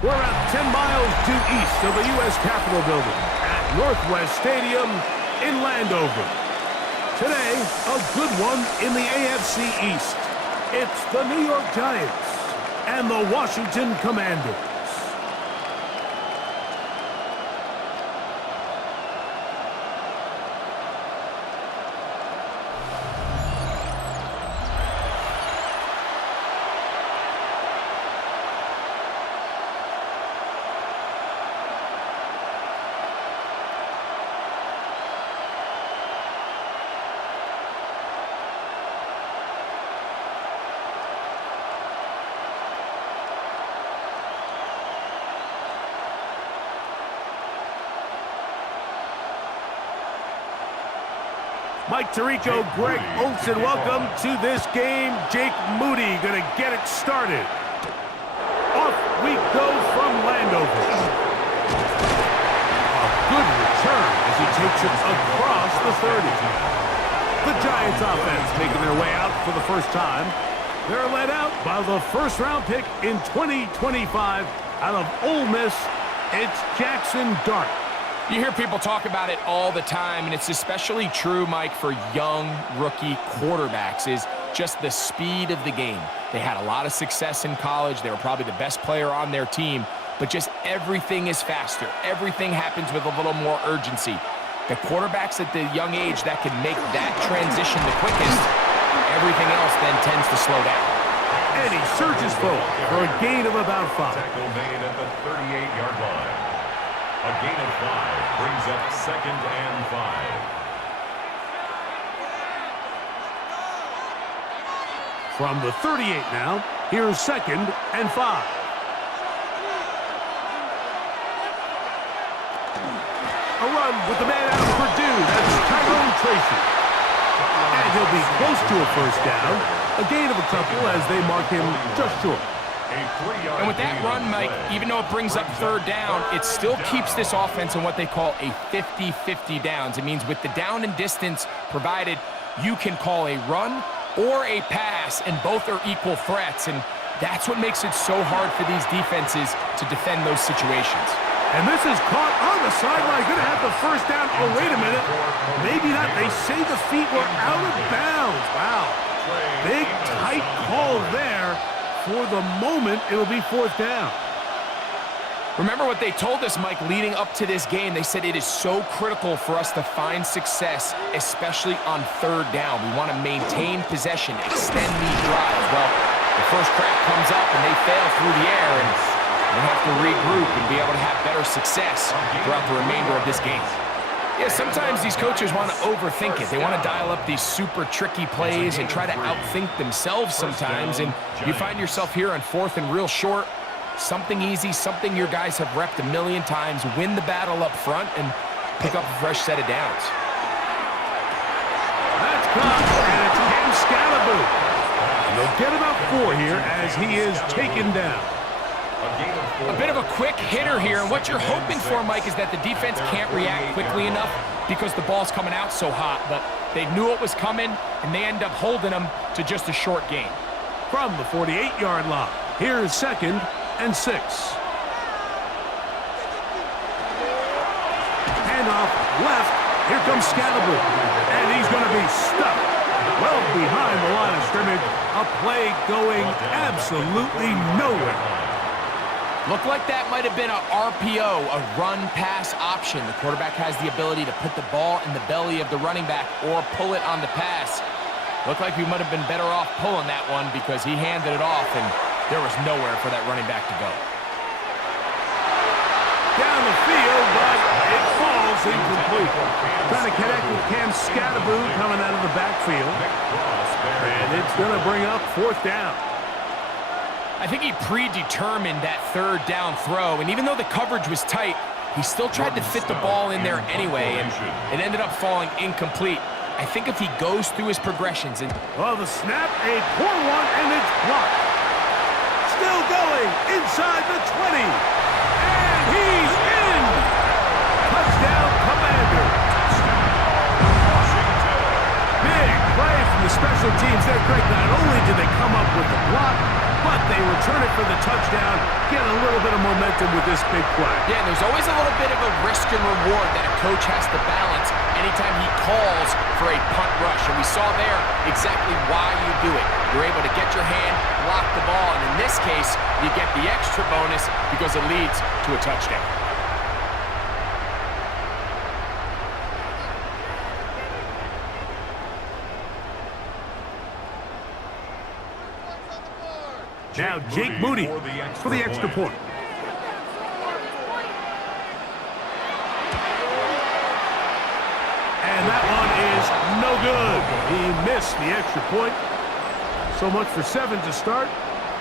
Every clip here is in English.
We're about 10 miles due east of the U.S. Capitol Building at Northwest Stadium in Landover. Today, a good one in the AFC East. It's the New York Giants and the Washington Commanders. Mike Tirico, Greg Olsen, welcome to this game. Jake Moody going to get it started. Off we go from Landover. A good return as he takes it across the 30. The Giants offense making their way out for the first time. They're led out by the first-round pick in 2025 out of Ole Miss. It's Jackson Dart. You hear people talk about it all the time, and it's especially true, Mike, for young rookie quarterbacks, is just the speed of the game. They had a lot of success in college. They were probably the best player on their team, but just everything is faster. Everything happens with a little more urgency. The quarterbacks at the young age that can make that transition the quickest, everything else then tends to slow down. And he surges forward for a gain of about 5. Tackle made at the 38-yard line. A gain of 5 brings up 2nd and 5. From the 38 now, here's 2nd and 5. A run with the man out of Purdue. That's Tyrone Tracy. And he'll be close to a first down. A gain of a couple as they mark him just short. And with that run, Mike, even though it brings up 3rd down, it still keeps this offense in what they call a 50-50 downs. It means with the down and distance provided, you can call a run or a pass, and both are equal threats. And that's what makes it so hard for these defenses to defend those situations. And this is caught on the sideline. Going to have the first down. Oh, wait a minute. Maybe not. They say the feet were out of bounds. Wow. Big, tight call there. For the moment, it'll be 4th down. Remember what they told us, Mike, leading up to this game. They said it is so critical for us to find success, especially on 3rd down. We want to maintain possession, extend these drives. Well, the first crack comes up and they fail through the air, and they have to regroup and be able to have better success throughout the remainder of this game. Yeah, sometimes these coaches want to overthink it. They want to dial up these super tricky plays and try to outthink themselves sometimes, and you find yourself here on 4th and real short. Something easy, something your guys have repped a million times, win the battle up front, and pick up a fresh set of downs. That's caught, and it's Cam Scalaboo. And they'll get about 4 here as he is taken down. A bit of a quick hitter here, and what you're hoping for, Mike, is that the defense can't react quickly enough because the ball's coming out so hot, but they knew it was coming, and they end up holding them to just a short gain. From the 48-yard line, here's 2nd and 6. Handoff left. Here comes Scalaboo, and he's going to be stuck well behind the line of scrimmage. A play going absolutely nowhere. Looked like that might have been a RPO, a run-pass option. The quarterback has the ability to put the ball in the belly of the running back or pull it on the pass. Looked like we might have been better off pulling that one because he handed it off, and there was nowhere for that running back to go. Down the field, but it falls incomplete. Trying to connect with Cam Scalaboo coming out of the backfield. And it's going to bring up 4th down. I think he predetermined that 3rd down throw, and even though the coverage was tight, he still tried to fit the ball in there anyway, and it ended up falling incomplete. I think if he goes through his progressions and... Well, the snap, a poor one, and it's blocked. Still going inside the 20. And he's in! Touchdown, Commanders. Big play from the special teams there, Greg. Not only did they come up with the block, but they return it for the touchdown. Get a little bit of momentum with this big play. Yeah, there's always a little bit of a risk and reward that a coach has to balance anytime he calls for a punt rush. And we saw there exactly why you do it. You're able to get your hand, block the ball, and in this case, you get the extra bonus because it leads to a touchdown. Now Jake Moody for the extra point. And that one is no good. He missed the extra point. So much for 7 to start.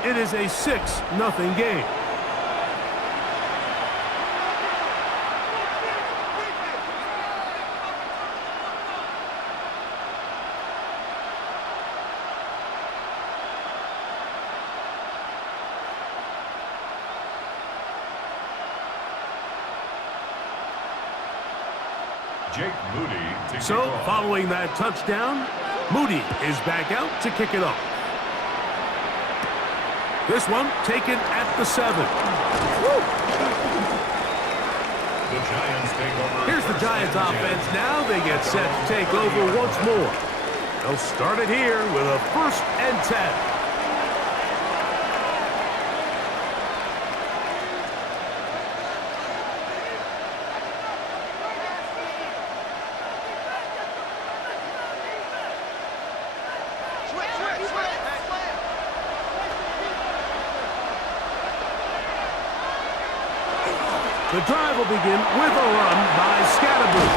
It is a 6-0 game. Jake Moody to So, kick off. following that touchdown, Moody is back out to kick it off. This one taken at the 7. The Giants take over. Here's the Giants offense. Now they get set to take over once more. They'll start it here with a 1st and 10. The drive will begin with a run by Scatterboot.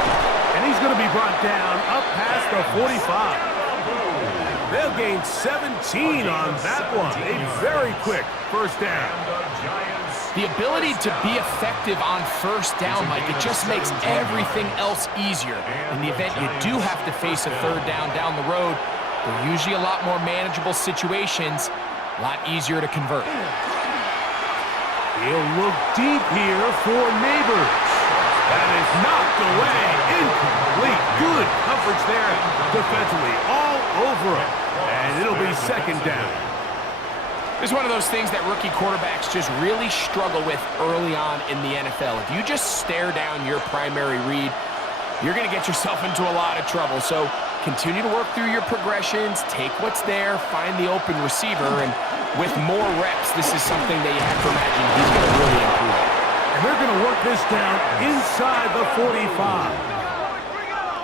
And he's going to be brought down up past the 45. They'll gain 17 on that one. A very quick 1st down. The ability to be effective on 1st down, Mike, it just makes everything else easier. In the event you do have to face a 3rd down the road, they're usually a lot more manageable situations, a lot easier to convert. He'll look deep here for Neighbors. That is knocked away. Incomplete. Good coverage there defensively. All over him. And it'll be 2nd down. This is one of those things that rookie quarterbacks just really struggle with early on in the NFL. If you just stare down your primary read, you're going to get yourself into a lot of trouble. So continue to work through your progressions, take what's there, find the open receiver, and with more reps, this is something that you have to imagine he's going to really improve. And they're going to work this down inside the 45.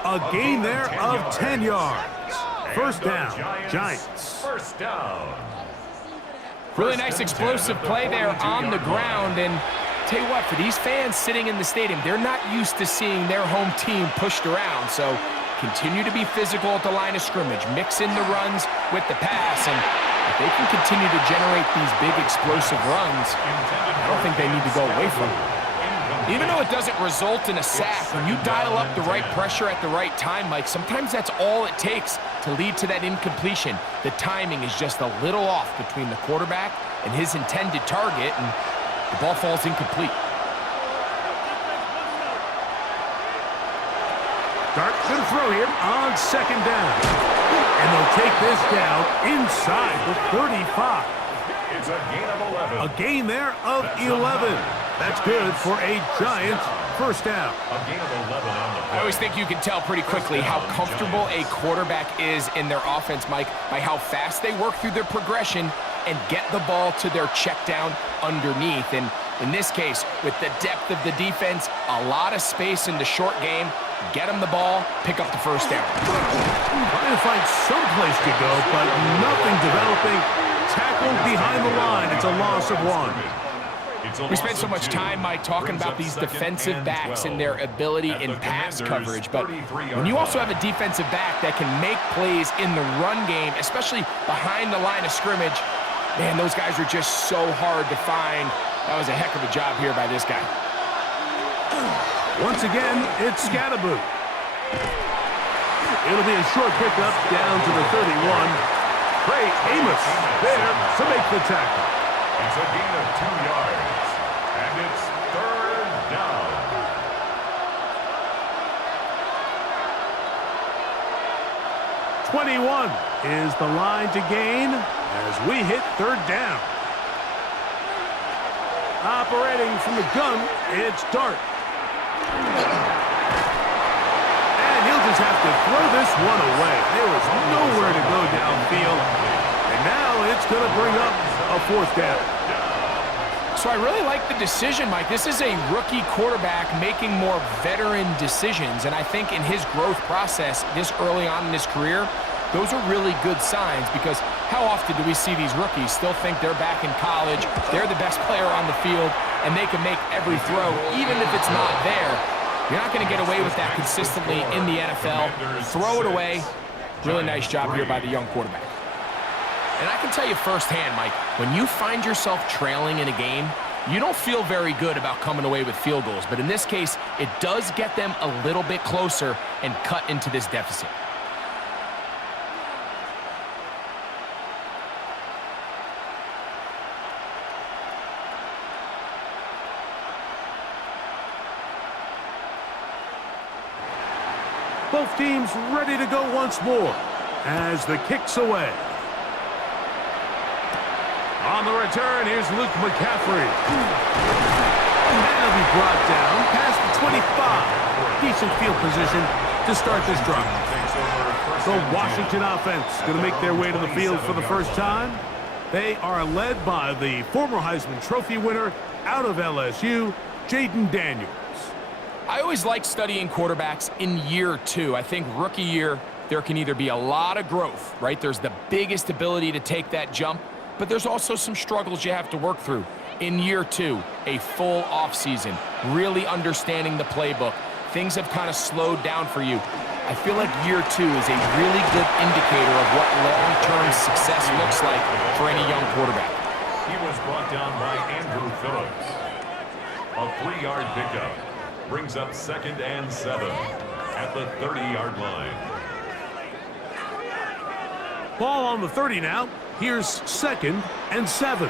A gain there of 10 yards. 1st down, Giants. 1st down. Really nice explosive play there on the ground, and tell you what, for these fans sitting in the stadium, they're not used to seeing their home team pushed around, so continue to be physical at the line of scrimmage, mix in the runs with the pass, and if they can continue to generate these big explosive runs, I don't think they need to go away from it. Even though it doesn't result in a sack, when you dial up the right pressure at the right time, Mike, sometimes that's all it takes to lead to that incompletion. The timing is just a little off between the quarterback and his intended target, and the ball falls incomplete. Dart's going to throw here on 2nd down. And they'll take this down inside the 35. It's a gain of 11. A gain there of 11. That's good for a Giants 1st down. A gain of 11 on the play. I always think you can tell pretty quickly how comfortable a quarterback is in their offense, Mike, by how fast they work through their progression and get the ball to their check down underneath. And in this case, with the depth of the defense, a lot of space in the short game, get them the ball, pick up the 1st down. Trying to find some place to go, but nothing developing. Tackled behind the line. It's a loss of 1. We spent so much time, Mike, talking about these defensive backs and their ability in pass coverage, but when you also have a defensive back that can make plays in the run game, especially behind the line of scrimmage, man, those guys are just so hard to find. That was a heck of a job here by this guy. Once again, it's Scatterboot. It'll be a short pickup down to the 31. Trey Amos there to make the tackle. It's a gain of 2 yards, and it's 3rd down. "21" is the line to gain as we hit 3rd down. Operating from the gun, it's Dart. And he'll just have to throw this one away. There was nowhere to go downfield. And now it's going to bring up a 4th down. So I really like the decision, Mike. This is a rookie quarterback making more veteran decisions, and I think in his growth process this early on in his career, those are really good signs, because how often do we see these rookies still think they're back in college, they're the best player on the field, and they can make every throw, even if it's not there. You're not going to get away with that consistently in the NFL. Throw it away. Really nice job here by the young quarterback. And I can tell you firsthand, Mike, when you find yourself trailing in a game, you don't feel very good about coming away with field goals. But in this case, it does get them a little bit closer and cut into this deficit. Both teams ready to go once more as the kick's away. On the return, here's Luke McCaffrey. And he'll be brought down past the 25. Decent field position to start this drive. The Washington offense going to make their way to the field for the first time. They are led by the former Heisman Trophy winner out of LSU, Jaden Daniels. I always like studying quarterbacks in year 2. I think rookie year, there can either be a lot of growth, right? There's the biggest ability to take that jump, but there's also some struggles you have to work through. In year 2, a full offseason, really understanding the playbook. Things have kind of slowed down for you. I feel like year 2 is a really good indicator of what long-term success looks like for any young quarterback. He was brought down by Andrew Phillips. A 3-yard pickup brings up 2nd and 7 at the 30-yard line. Ball on the 30 now. Here's 2nd and 7.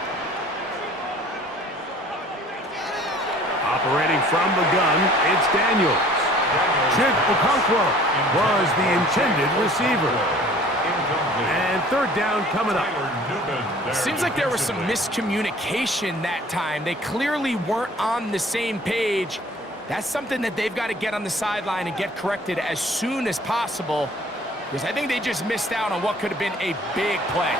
Operating from the gun, it's Daniels. Chig Okonkwo was the intended receiver. And 3rd down coming up. Seems like there was some miscommunication that time. They clearly weren't on the same page. That's something that they've got to get on the sideline and get corrected as soon as possible, because I think they just missed out on what could have been a big play.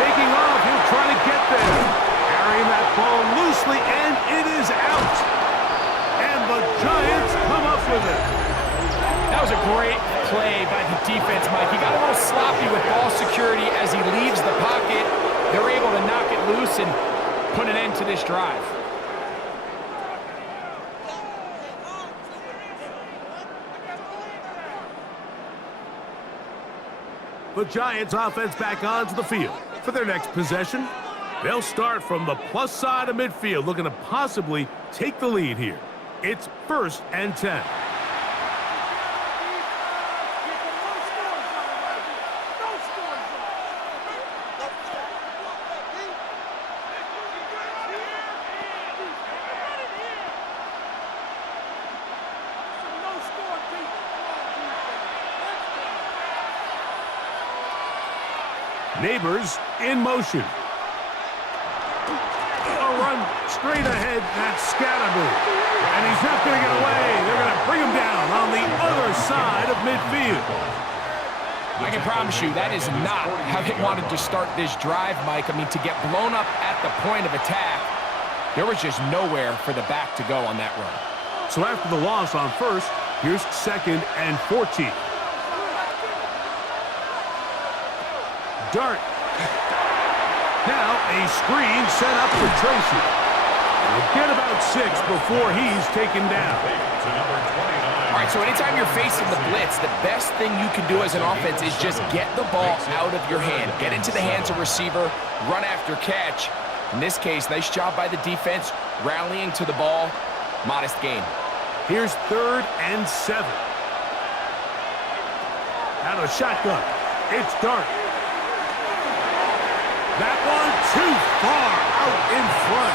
Taking off, he'll try to get there. Carrying that ball loosely, and it is out. And the Giants come up with it. That was a great play by the defense, Mike. He got a little sloppy with ball security as he leaves the pocket. They're able to knock it loose and put an end to this drive. The Giants offense back onto the field for their next possession. They'll start from the plus side of midfield, looking to possibly take the lead here. It's 1st and 10. Neighbors in motion. A run straight ahead, that's Scatterboo. And he's not going to get away. They're going to bring him down on the other side of midfield. I can promise you that is not how they wanted to start this drive, Mike. I mean, to get blown up at the point of attack, there was just nowhere for the back to go on that run. So after the loss on 1st, here's 2nd and 14. Dart. Now a screen set up for Tracy. We'll get about 6 before he's taken down. All right, so anytime you're facing the blitz, the best thing you can do as an offense is just get the ball out of your hand. Get into the hands of receiver, run after catch. In this case, nice job by the defense, rallying to the ball. Modest gain. Here's 3rd and 7. Out of shotgun. It's Dart. That one too far out in front.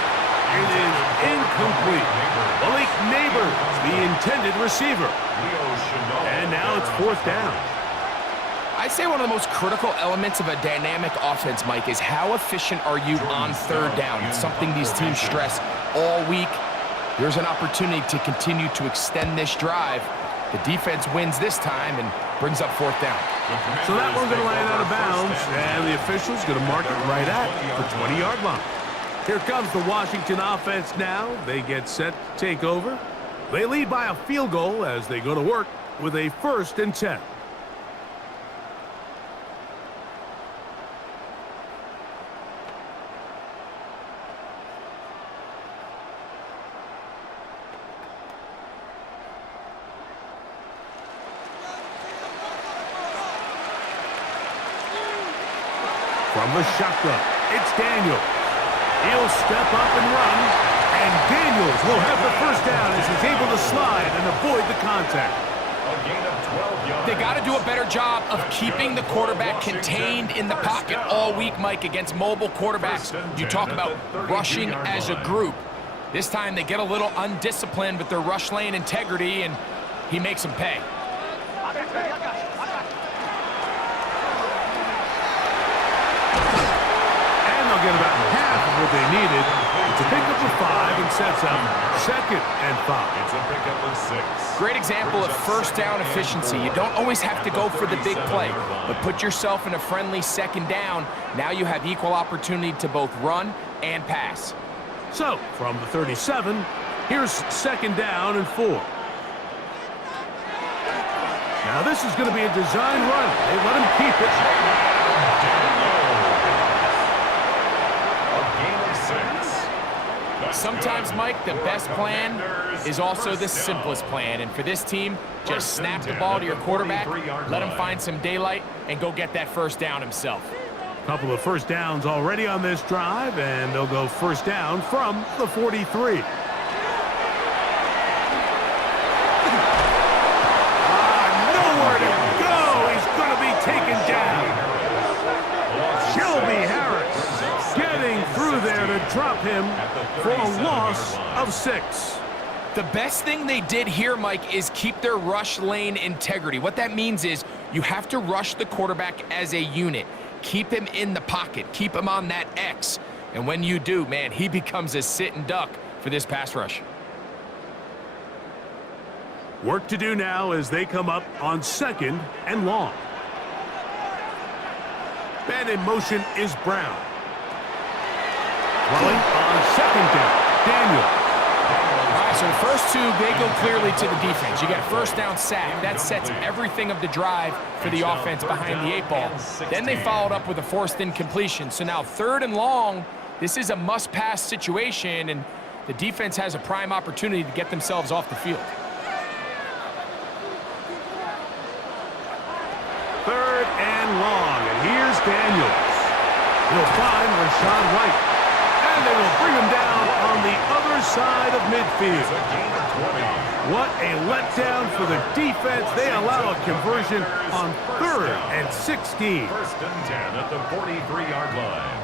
It is incomplete. Malik Neighbors, the intended receiver. And now it's 4th down. I I'd say one of the most critical elements of a dynamic offense, Mike, is how efficient are you on third down. It's something these teams stress all week. Here's an opportunity to continue to extend this drive. The defense wins this time and brings up fourth down. So that one's going to land out of bounds, and the official's going to mark it right at the 20-yard line. Here comes the Washington offense now. They get set to take over. They lead by a field goal as they go to work with a 1st and 10. From the shotgun, it's Daniel. He'll step up and run, and Daniels will have the first down as he's able to slide and avoid the contact. A gain of 12 yards. They got to do a better job of keeping the quarterback contained in the pocket all week, Mike, against mobile quarterbacks. You talk about rushing as a group. This time they get a little undisciplined with their rush lane integrity, and he makes them pay. Get about half of what they needed. It's a pickup of 5 and sets up 2nd and 5. It's a pickup of 6. Great example of first down efficiency. You don't always have to go for the big play, but put yourself in a friendly 2nd down. Now you have equal opportunity to both run and pass. So, from the 37, here's 2nd down and 4. Now this is going to be a design run. They let him keep it. Sometimes, Mike, the best plan is also the simplest plan. And for this team, just snap the ball to your quarterback, let him find some daylight, and go get that first down himself. Couple of first downs already on this drive, and they'll go first down from the 43. Nowhere to go. He's going to be taken down. Shelby Harris getting through there to drop him for a loss of 6. The best thing they did here, Mike, is keep their rush lane integrity. What that means is you have to rush the quarterback as a unit. Keep him in the pocket. Keep him on that X. And when you do, man, he becomes a sit and duck for this pass rush. Work to do now as they come up on 2nd and long. And in motion is Brown. Throwing on 2nd down, Daniel. All right, so the first 2, they go clearly to the defense. You get a first down sack. That sets everything of the drive for the offense behind the 8 ball. Then they followed up with a forced incompletion. So now 3rd and long, this is a must-pass situation, and the defense has a prime opportunity to get themselves off the field. 3rd and long, and here's Daniels. He'll find Rashad White. And they will bring him down on the other side of midfield. What a letdown for the defense. They allow a conversion on 3rd and 16. 1st and 10 at the 43-yard line.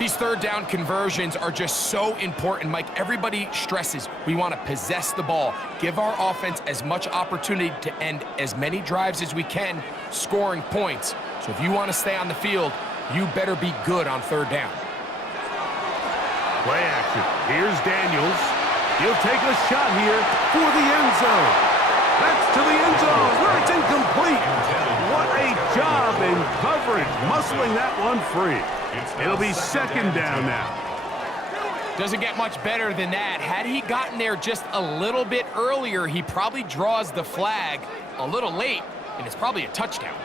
These 3rd down conversions are just so important, Mike. Everybody stresses we want to possess the ball, give our offense as much opportunity to end as many drives as we can, scoring points. So if you want to stay on the field, you better be good on 3rd down. Play action. Here's Daniels. He'll take a shot here for the end zone. That's to the end zone where it's incomplete. What a job in coverage, muscling that one free. It'll be 2nd down now. Doesn't get much better than that. Had he gotten there just a little bit earlier, he probably draws the flag a little late, and it's probably a touchdown.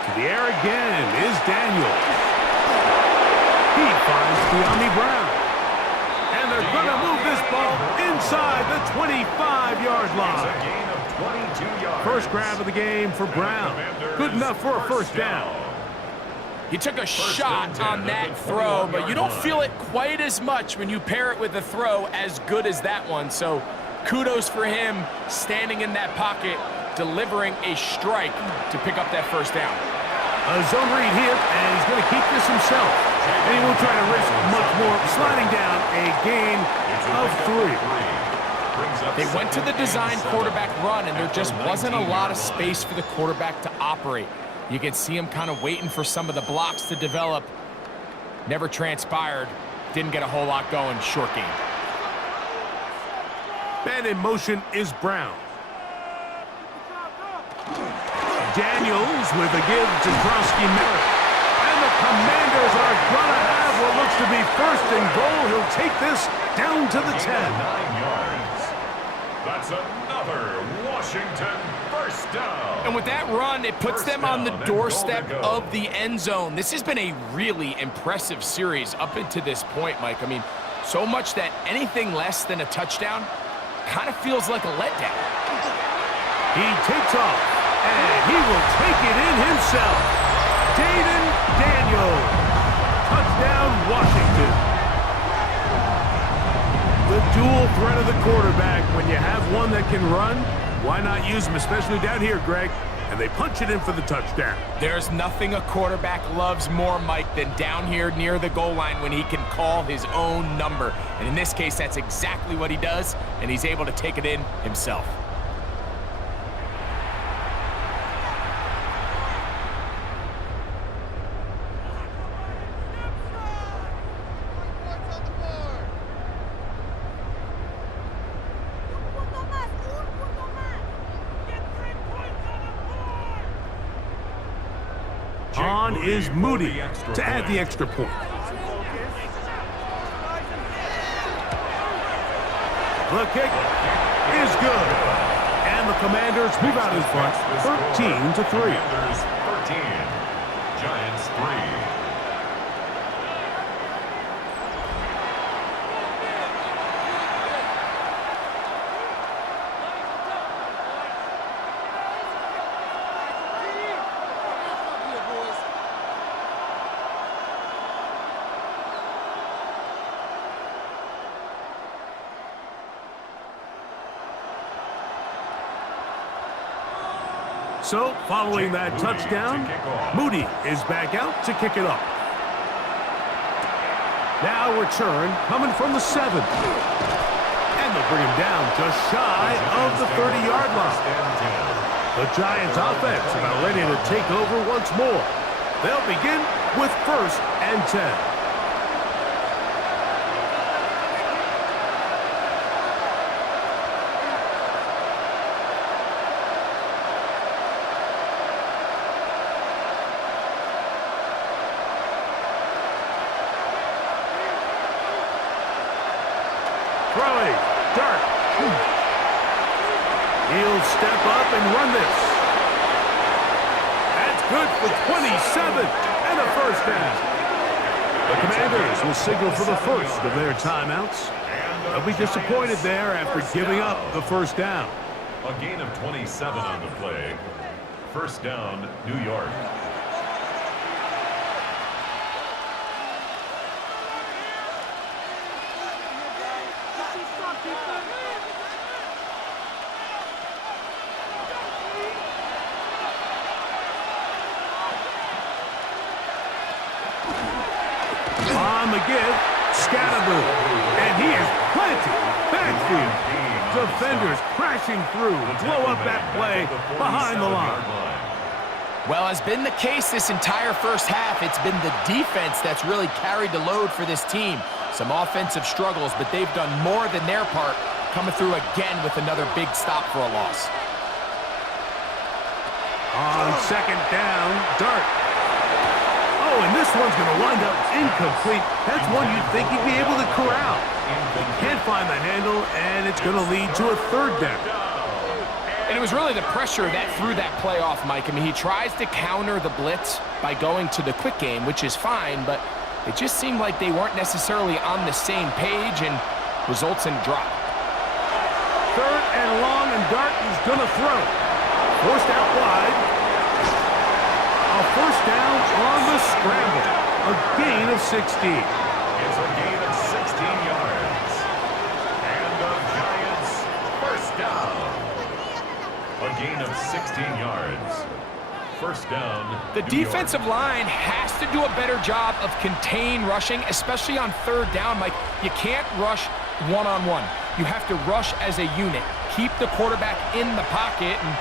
To the air again is Daniels. He finds De'Ami Brown. And they're going to move this ball inside the 25-yard line. First grab of the game for Brown. Good enough for a first down. He took a shot on that throw, but you don't feel it quite as much when you pair it with a throw as good as that one. So kudos for him standing in that pocket, delivering a strike to pick up that first down. A zone read here, and he's going to keep this himself. And he won't try to risk much more, sliding down a gain of 3. They went to the design quarterback run, and there just wasn't a lot of space for the quarterback to operate. You can see him kind of waiting for some of the blocks to develop. Never transpired. Didn't get a whole lot going. Short game. Man in motion is Brown. Daniels with a give to Krosky-Merritt. And the Commanders are going to have what looks to be first and goal. He'll take this down to the 10. 9 yards. That's another Washington first down. And with that run, it puts them on the doorstep of the end zone. This has been a really impressive series up into this point, Mike. I mean, so much that anything less than a touchdown kind of feels like a letdown. He takes off, and he will take it in himself. Jaden Daniels. Touchdown, Washington. The dual threat of the quarterback. When you have one that can run, why not use him, especially down here, Greg? And they punch it in for the touchdown. There's nothing a quarterback loves more, Mike, than down here near the goal line when he can call his own number. And in this case, that's exactly what he does, and he's able to take it in himself. On is Moody to add the extra point. The kick is good. And the Commanders move out in front, 13-3. Commanders 13, Giants 3. So, following that touchdown, Moody is back out to kick it off. Now return coming from the 7. And they'll bring him down just shy of the 30-yard line. The Giants offense about ready to take over once more. They'll begin with 1st and 10. Throwing, Dart. He'll step up and run this. That's good for 27 and a first down. The Commanders will signal for the first of their timeouts. They'll be disappointed there after giving up the first down. A gain of 27 on the play. First down, New York. On the give, Scatterboo. And he is planted. Backfield. Defenders crashing through. Blow up that play behind the line. Well, as been the case this entire first half, it's been the defense that's really carried the load for this team. Some offensive struggles, but they've done more than their part, coming through again with another big stop for a loss. On second down, Dart. Oh, and this one's going to wind up incomplete. That's one you'd think he'd be able to corral. He can't find the handle, and it's going to lead to a third down. And it was really the pressure that threw that play off, Mike. I mean, he tries to counter the blitz by going to the quick game, which is fine, but it just seemed like they weren't necessarily on the same page and results in a drop. Third and long, and Dart is going to throw. Forced out wide. A first down on the scramble. A gain of 16. It's a gain of 16 yards. And the Giants first down. A gain of 16 yards. First down. The defensive line has to do a better job of contain rushing, especially on third down. Like, you can't rush one-on-one. You have to rush as a unit. Keep the quarterback in the pocket, and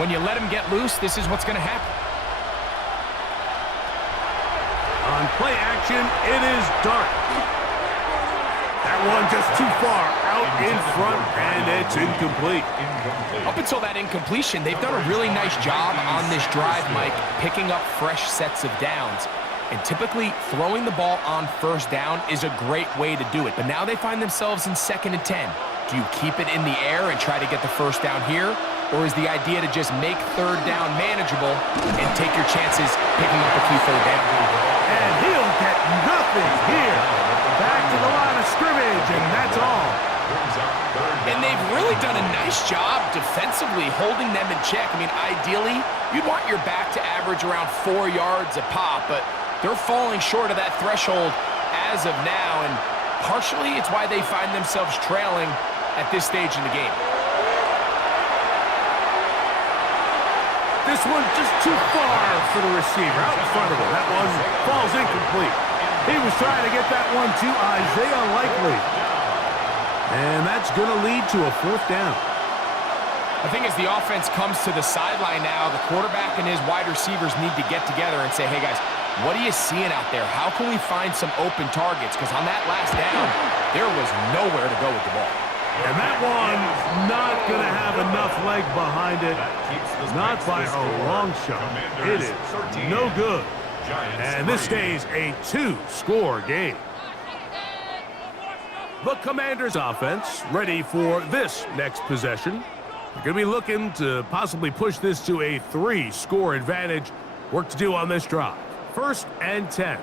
when you let him get loose, this is what's going to happen. On play action, it is Dart. That one just too far out in front, and it's incomplete. Up until that incompletion, they've done a really nice job on this drive, Mike, picking up fresh sets of downs. And typically, throwing the ball on first down is a great way to do it. But now they find themselves in 2nd and 10. Do you keep it in the air and try to get the first down here? Or is the idea to just make 3rd down manageable and take your chances picking up a key 3rd down? And he'll get nothing here. Back to the line of scrimmage, and that's all. And they've really done a nice job defensively holding them in check. I mean, ideally, you'd want your back to average around 4 yards a pop, but they're falling short of that threshold as of now, and partially it's why they find themselves trailing at this stage in the game. This one just too far for the receiver, out in front of him. That one falls incomplete. He was trying to get that one to Isaiah Likely. And that's going to lead to a 4th down. I think as the offense comes to the sideline now, the quarterback and his wide receivers need to get together and say, hey guys, what are you seeing out there? How can we find some open targets? Because on that last down, there was nowhere to go with the ball. And that one not going to have enough leg behind it. Not by a long shot. It is no good. And this stays a 2-score game. The Commanders offense ready for this next possession. They're going to be looking to possibly push this to a 3-score advantage. Work to do on this drive. 1st and 10.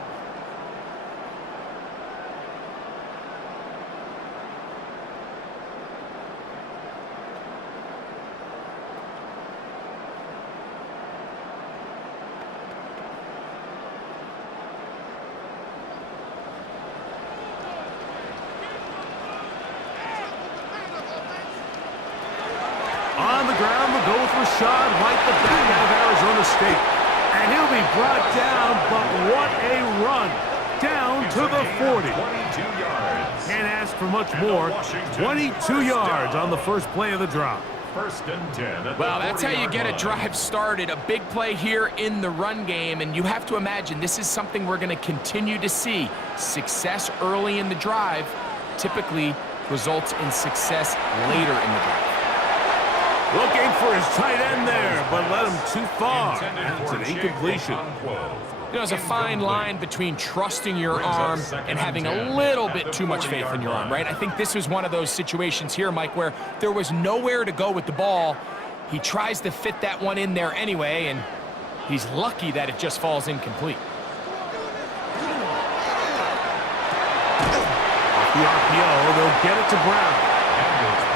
On the ground, we'll go with Rashad White, the back out of Arizona State. And he'll be brought down, but what a run. Down to the 40. 22 yards. Can't ask for much more. 22 yards on the first play of the drive. 1st and 10. Well, that's how you get a drive started. A big play here in the run game, and you have to imagine this is something we're going to continue to see. Success early in the drive typically results in success later in the drive. Looking for his tight end there, but led him too far. And it's an incompletion. You know, there's a fine line between trusting your arm and having a little bit too much faith in your arm, right? I think this was one of those situations here, Mike, where there was nowhere to go with the ball. He tries to fit that one in there anyway, and he's lucky that it just falls incomplete. Off the RPO, they'll get it to Brown.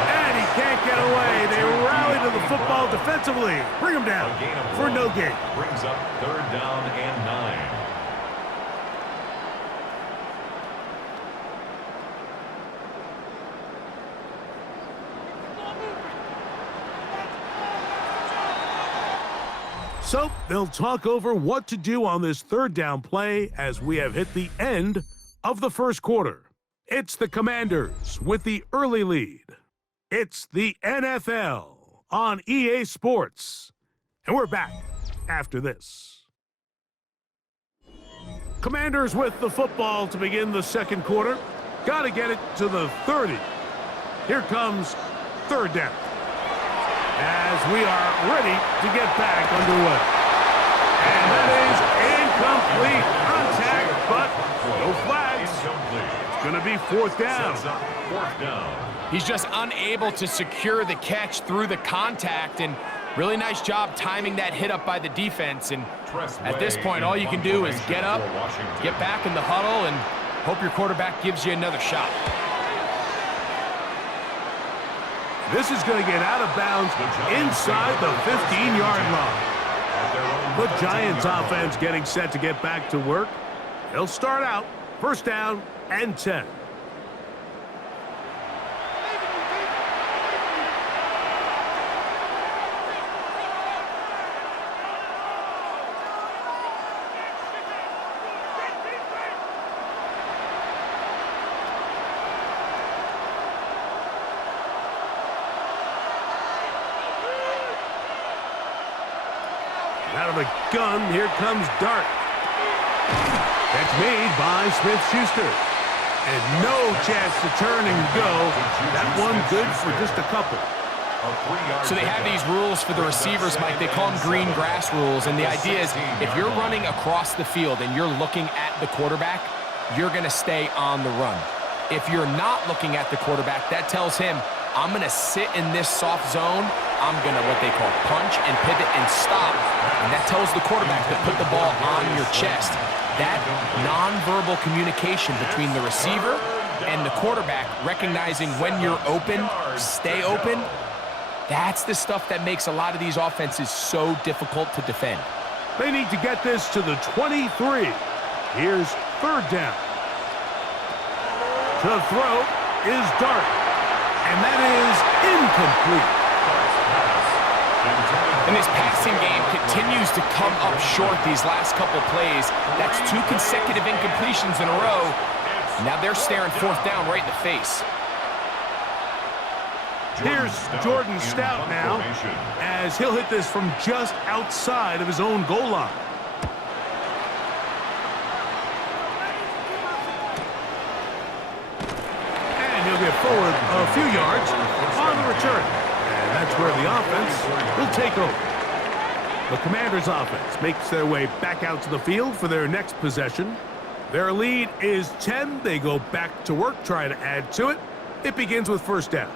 And he can't get away. They rally to the football defensively. Bring him down for no gain. Brings up 3rd down and 9. So they'll talk over what to do on this 3rd down play as we have hit the end of the 1st quarter. It's the Commanders with the early lead. It's the NFL on EA Sports. And we're back after this. Commanders with the football to begin the 2nd quarter. Got to get it to the 30. Here comes 3rd down. As we are ready to get back underway. And that is incomplete. Contact, but no flags. It's going to be 4th down. 4th down. He's just unable to secure the catch through the contact, and really nice job timing that hit up by the defense. And at this point, all you can do is get up, get back in the huddle, and hope your quarterback gives you another shot. This is going to get out of bounds inside the 15-yard line. The Giants offense getting set to get back to work. They'll start out 1st down and 10. the gun. Here comes Dart. That's made by Smith-Schuster. And no chance to turn and go. That one good for just a couple. So they have these rules for the receivers, Mike. They call them green grass rules. And the idea is if you're running across the field and you're looking at the quarterback, you're going to stay on the run. If you're not looking at the quarterback, that tells him, I'm going to sit in this soft zone. I'm going to what they call punch and pivot and stop. And that tells the quarterback to put the ball on your chest. That nonverbal communication between the receiver and the quarterback, recognizing when you're open, stay open, that's the stuff that makes a lot of these offenses so difficult to defend. They need to get this to the 23. Here's third down. To throw is Dart. And that is incomplete. And this passing game continues to come up short these last couple plays. That's 2 consecutive incompletions in a row. Now they're staring fourth down right in the face. Here's Jordan Stout now, as he'll hit this from just outside of his own goal line. And he'll get forward a few yards on the return. And that's where the offense will take over. The Commanders' offense makes their way back out to the field for their next possession. Their lead is 10. They go back to work, trying to add to it. It begins with first down.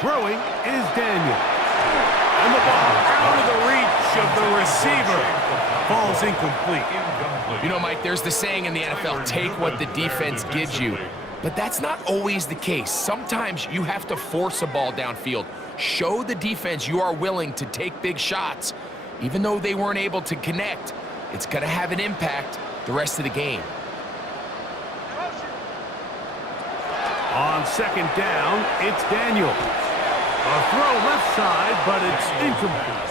Throwing is Daniels. And the ball out of the reach of the receiver. Falls incomplete. You know, Mike, there's the saying in the NFL, take what the defense gives you. But that's not always the case. Sometimes you have to force a ball downfield. Show the defense you are willing to take big shots. Even though they weren't able to connect, it's going to have an impact the rest of the game. On second down, it's Daniels. A throw left side, but it's incomplete.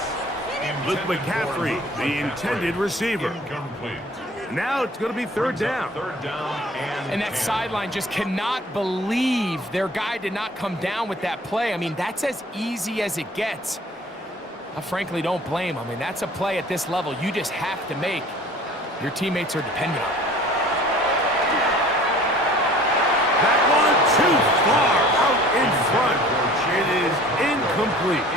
Luke McCaffrey, the intended receiver. Now it's going to be third down. And that sideline just cannot believe their guy did not come down with that play. I mean, that's as easy as it gets. I frankly don't blame him. I mean, that's a play at this level you just have to make. Your teammates are dependent on it. That one too far out in front. It is incomplete.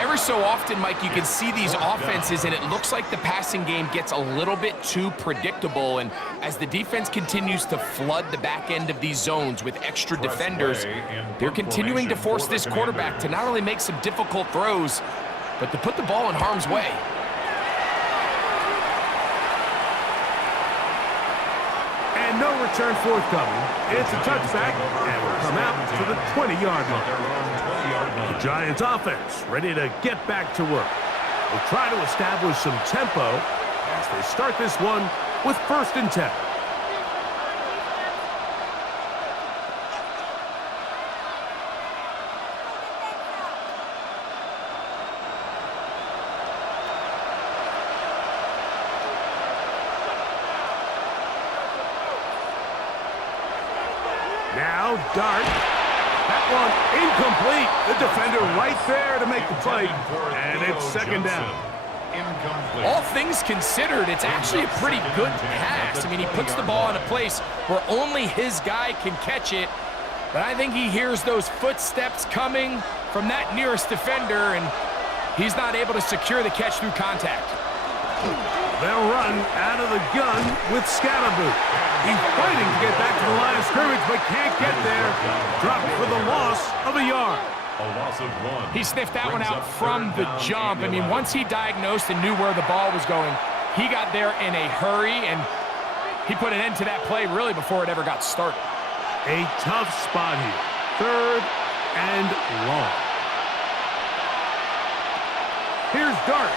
Every so often, Mike, you can see these offenses, and it looks like the passing game gets a little bit too predictable. And as the defense continues to flood the back end of these zones with extra defenders, they're continuing to force this quarterback to not only make some difficult throws, but to put the ball in harm's way. And no return forthcoming. It's a touchback, and will come out to the 20-yard line. The Giants offense ready to get back to work. They'll try to establish some tempo as they start this one with first and 10. Now Dart. That one incomplete. The defender right there to make the play. And it's second down. All things considered, it's actually a pretty good pass. I mean, he puts the ball in a place where only his guy can catch it. But I think he hears those footsteps coming from that nearest defender, and he's not able to secure the catch through contact. They'll run out of the gun with Scalabrine. He's fighting to get back to the line of scrimmage, but can't get there. Dropped for the loss of a yard. A loss of 1. He sniffed that one out from the jump. I mean, once he diagnosed and knew where the ball was going, he got there in a hurry, and he put an end to that play really before it ever got started. A tough spot here. Third and long. Here's Dart.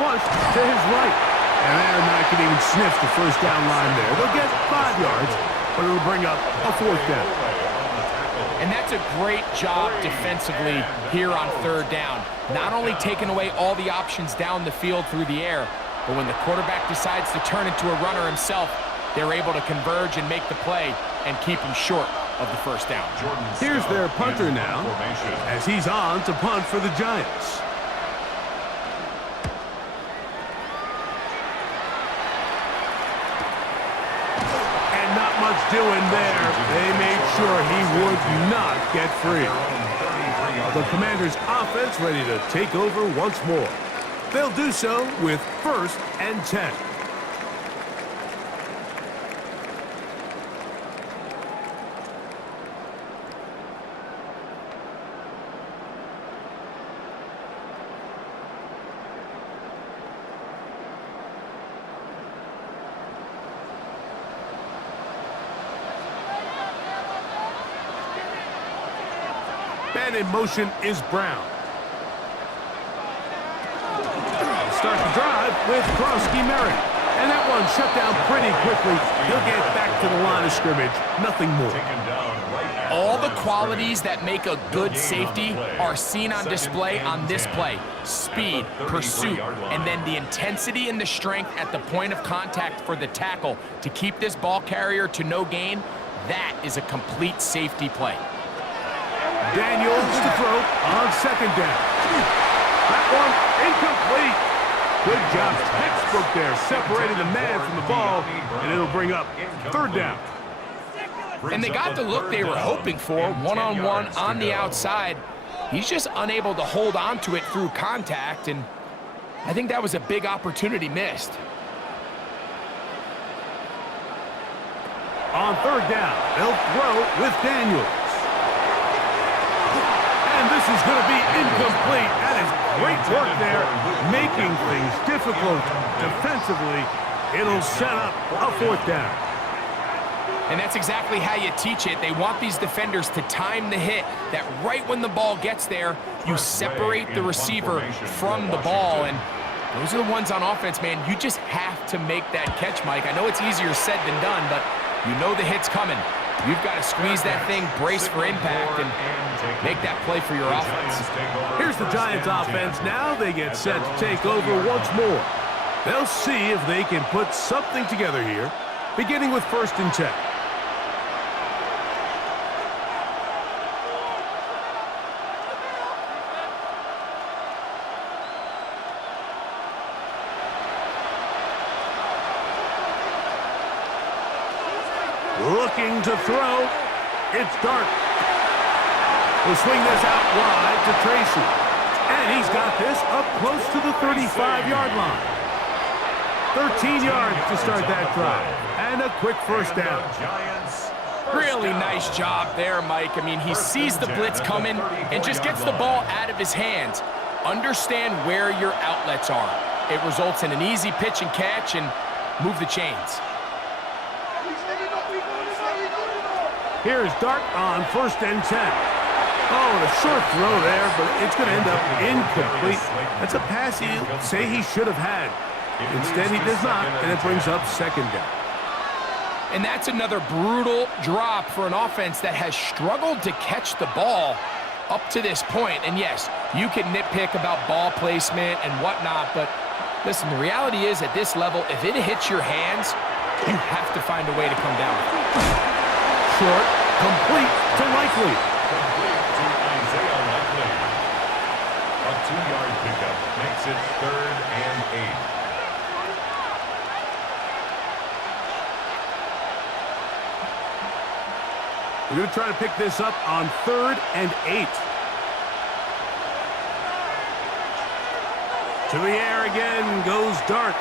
Flush to his right. And they're not going to even sniff the first down line there. They'll get 5 yards, but it'll bring up a fourth down. And that's a great job defensively here on third down. Not only taking away all the options down the field through the air, but when the quarterback decides to turn into a runner himself, they're able to converge and make the play and keep him short of the first down. Here's their punter now, as he's on to punt for the Giants. And not much doing there. They made sure he would not get free. The Commanders' offense ready to take over once more. They'll do so with 1st and 10. And in motion is Brown. Start the drive with Krosky Merritt. And that one shut down pretty quickly. He'll get back to the line of scrimmage. Nothing more. All the qualities that make a good safety are seen on display on this play. Speed, pursuit, and then the intensity and the strength at the point of contact for the tackle to keep this ball carrier to no gain. That is a complete safety play. Daniels to throw on 2nd down. That one incomplete. Good job, textbook there, separating the man from the ball, and it'll bring up 3rd down. And they got the look they were hoping for, one-on-one on the outside. He's just unable to hold on to it through contact, and I think that was a big opportunity missed. On 3rd down, they'll throw with Daniels. And this is going to be incomplete. That is great work there, making things difficult defensively. It'll set up a 4th down. And that's exactly how you teach it. They want these defenders to time the hit, that right when the ball gets there, you separate the receiver from the ball. And those are the ones on offense, man. You just have to make that catch, Mike. I know it's easier said than done, but you know the hit's coming. You've got to squeeze that thing, brace for impact, and make that play for your offense. Here's the Giants offense. Now they get set to take over once more. They'll see if they can put something together here, beginning with 1st and 10. Looking to throw. It's Dart. He'll swing this out wide to Tracy. And he's got this up close to the 35-yard line. 13 yards to start that drive. And a quick 1st down. Really nice job there, Mike. I mean, he sees the blitz coming and just gets the ball out of his hands. Understand where your outlets are. It results in an easy pitch and catch and move the chains. Here's Dart on 1st and 10. Oh, and a short throw there, but it's going to end up incomplete. That's a pass he'll say he should have had. Instead, he does not, and it brings up 2nd down. And that's another brutal drop for an offense that has struggled to catch the ball up to this point. And yes, you can nitpick about ball placement and whatnot, but listen, the reality is at this level, if it hits your hands, you have to find a way to come down with it. Short, complete to Likely. Complete to Isaiah Likely. A 2-yard pickup makes it 3rd and 8. We're going to try to pick this up on 3rd and 8. To the air again goes Dart.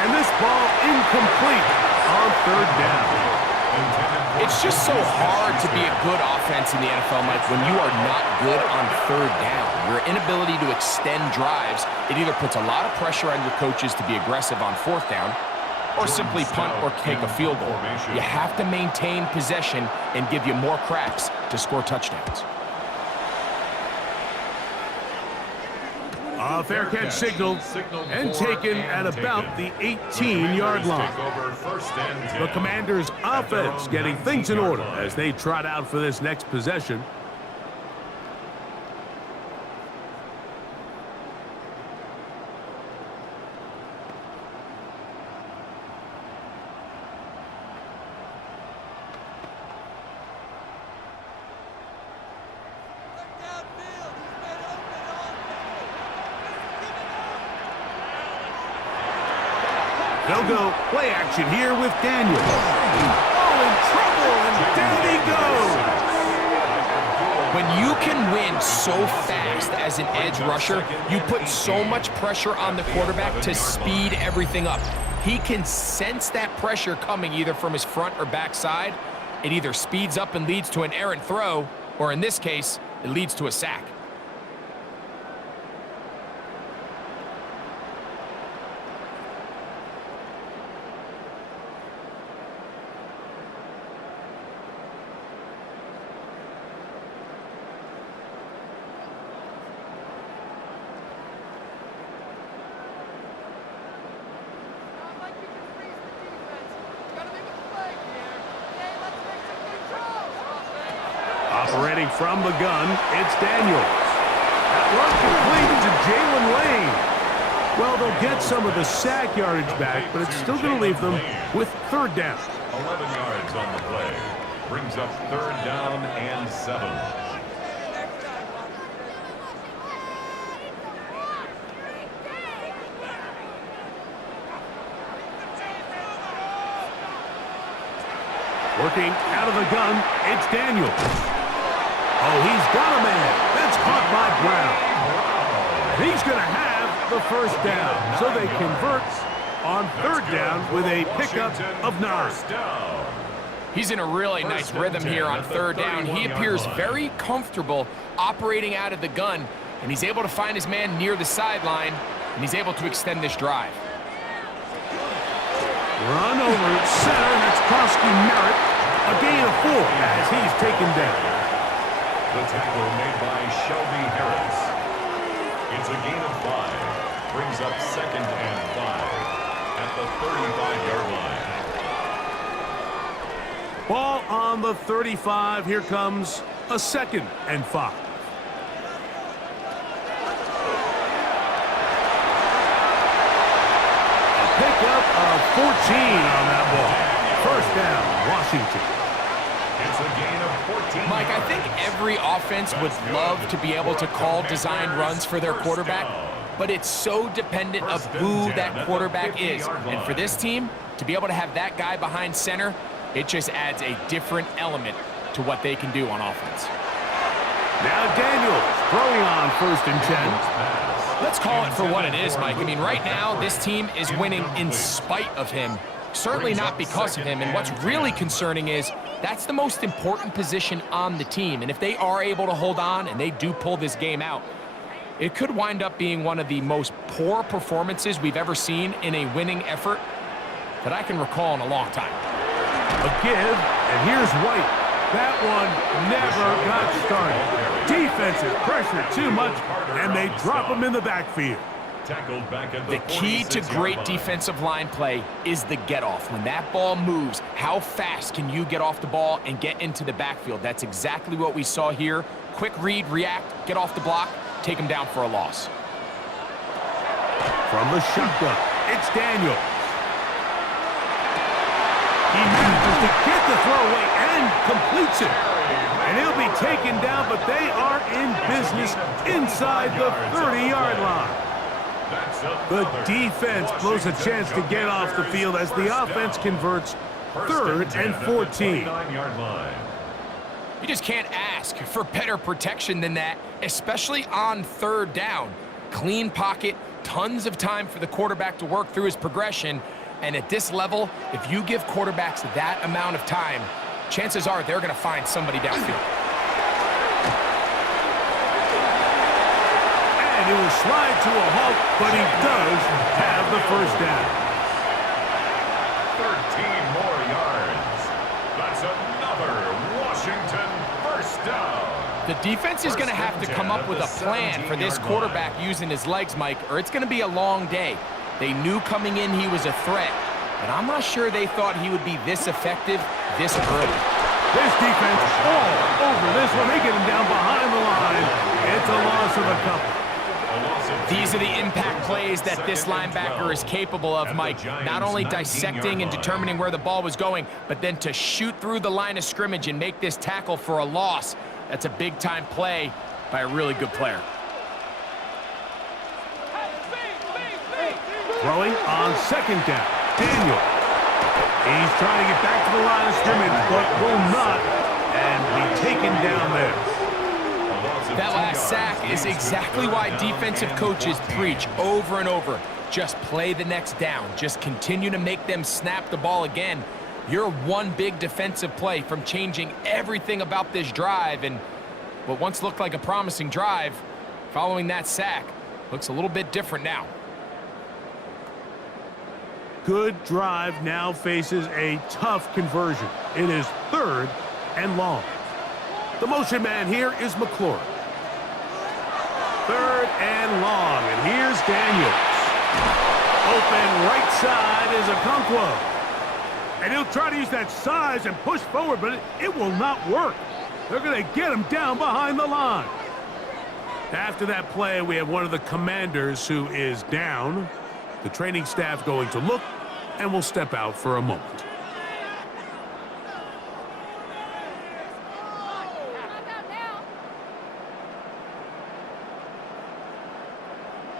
And this ball incomplete on 3rd down. It's just so hard to be a good offense in the NFL, Mike, when you are not good on 3rd down. Your inability to extend drives, it either puts a lot of pressure on your coaches to be aggressive on 4th down or simply punt or take a field goal. You have to maintain possession and give you more cracks to score touchdowns. Fair catch signaled and taken at about the 18-yard line. The Commanders' offense getting things in order as they trot out for this next possession. They'll go play action here with Daniel. Oh, in trouble, and down he goes. When you can win so fast as an edge rusher, you put so much pressure on the quarterback to speed everything up. He can sense that pressure coming either from his front or back side. It either speeds up and leads to an errant throw, or in this case, it leads to a sack. Operating from the gun, it's Daniels. That run complete to Jalen Lane. Well, they'll get some of the sack yardage back, but it's still going to leave them with third down. 11 yards on the play. Brings up third down and 7. Working out of the gun, it's Daniels. Oh, he's got a man. That's caught by Brown. He's going to have the first down. So they convert on third down with a pickup of 9. He's in a really nice rhythm here on third down. He appears very comfortable operating out of the gun, and he's able to find his man near the sideline, and he's able to extend this drive. Run over center. That's Krosky Merritt. A gain of 4 as he's taken down. The tackle made by Shelby Harris. It's a gain of 5. Brings up second and 5 at the 35-yard line. Ball on the 35. Here comes a second and 5. A pickup of 14 on that ball. First down, Washington. It's a gain of 14. Mike, I think every offense would love to be able to call design runs for their quarterback, but it's so dependent of who that quarterback is. And for this team, to be able to have that guy behind center, it just adds a different element to what they can do on offense. Now Daniels throwing on first and 10. Let's call it for what it is, Mike. I mean, right now, this team is winning in spite of him. Certainly not because of him. And what's really concerning is that's the most important position on the team. And if they are able to hold on and they do pull this game out, it could wind up being one of the most poor performances we've ever seen in a winning effort that I can recall in a long time. A give, and here's White. That one never got started. Defensive pressure too much, and they drop him in the backfield. The key to great defensive line play is the get-off. When that ball moves, how fast can you get off the ball and get into the backfield? That's exactly what we saw here. Quick read, react, get off the block, take him down for a loss. From the shotgun, it's Daniels. He manages to get the throw away and completes it. And he'll be taken down, but they are in business inside the 30-yard line. The defense blows a chance to get off the field as the offense converts third and 14. You just can't ask for better protection than that, especially on third down. Clean pocket, tons of time for the quarterback to work through his progression. And at this level, if you give quarterbacks that amount of time, chances are they're going to find somebody downfield. And he will slide to a halt, but he does have the first down. 13 more yards. That's another Washington first down. The defense is going to have to come up with a plan for this quarterback using his legs, Mike, or it's going to be a long day. They knew coming in he was a threat, but I'm not sure they thought he would be this effective this early. This defense all over this one. They get him down behind the line. It's a loss of a couple. These are the impact plays that this linebacker is capable of, Mike. Not only dissecting and determining where the ball was going, but then to shoot through the line of scrimmage and make this tackle for a loss. That's a big-time play by a really good player. Throwing on second down. Daniel. He's trying to get back to the line of scrimmage, but will not, and be taken down there. That last sack is exactly why defensive coaches preach over and over. Just play the next down. Just continue to make them snap the ball again. You're one big defensive play from changing everything about this drive, and what once looked like a promising drive, following that sack, looks a little bit different now. Good drive now faces a tough conversion. It is 3rd and long. The motion man here is McLaurin. 3rd and long, and here's Daniels. Open right side is Okonkwo. And he'll try to use that size and push forward, but it will not work. They're going to get him down behind the line. After that play, we have one of the commanders who is down. The training staff going to look, and will step out for a moment.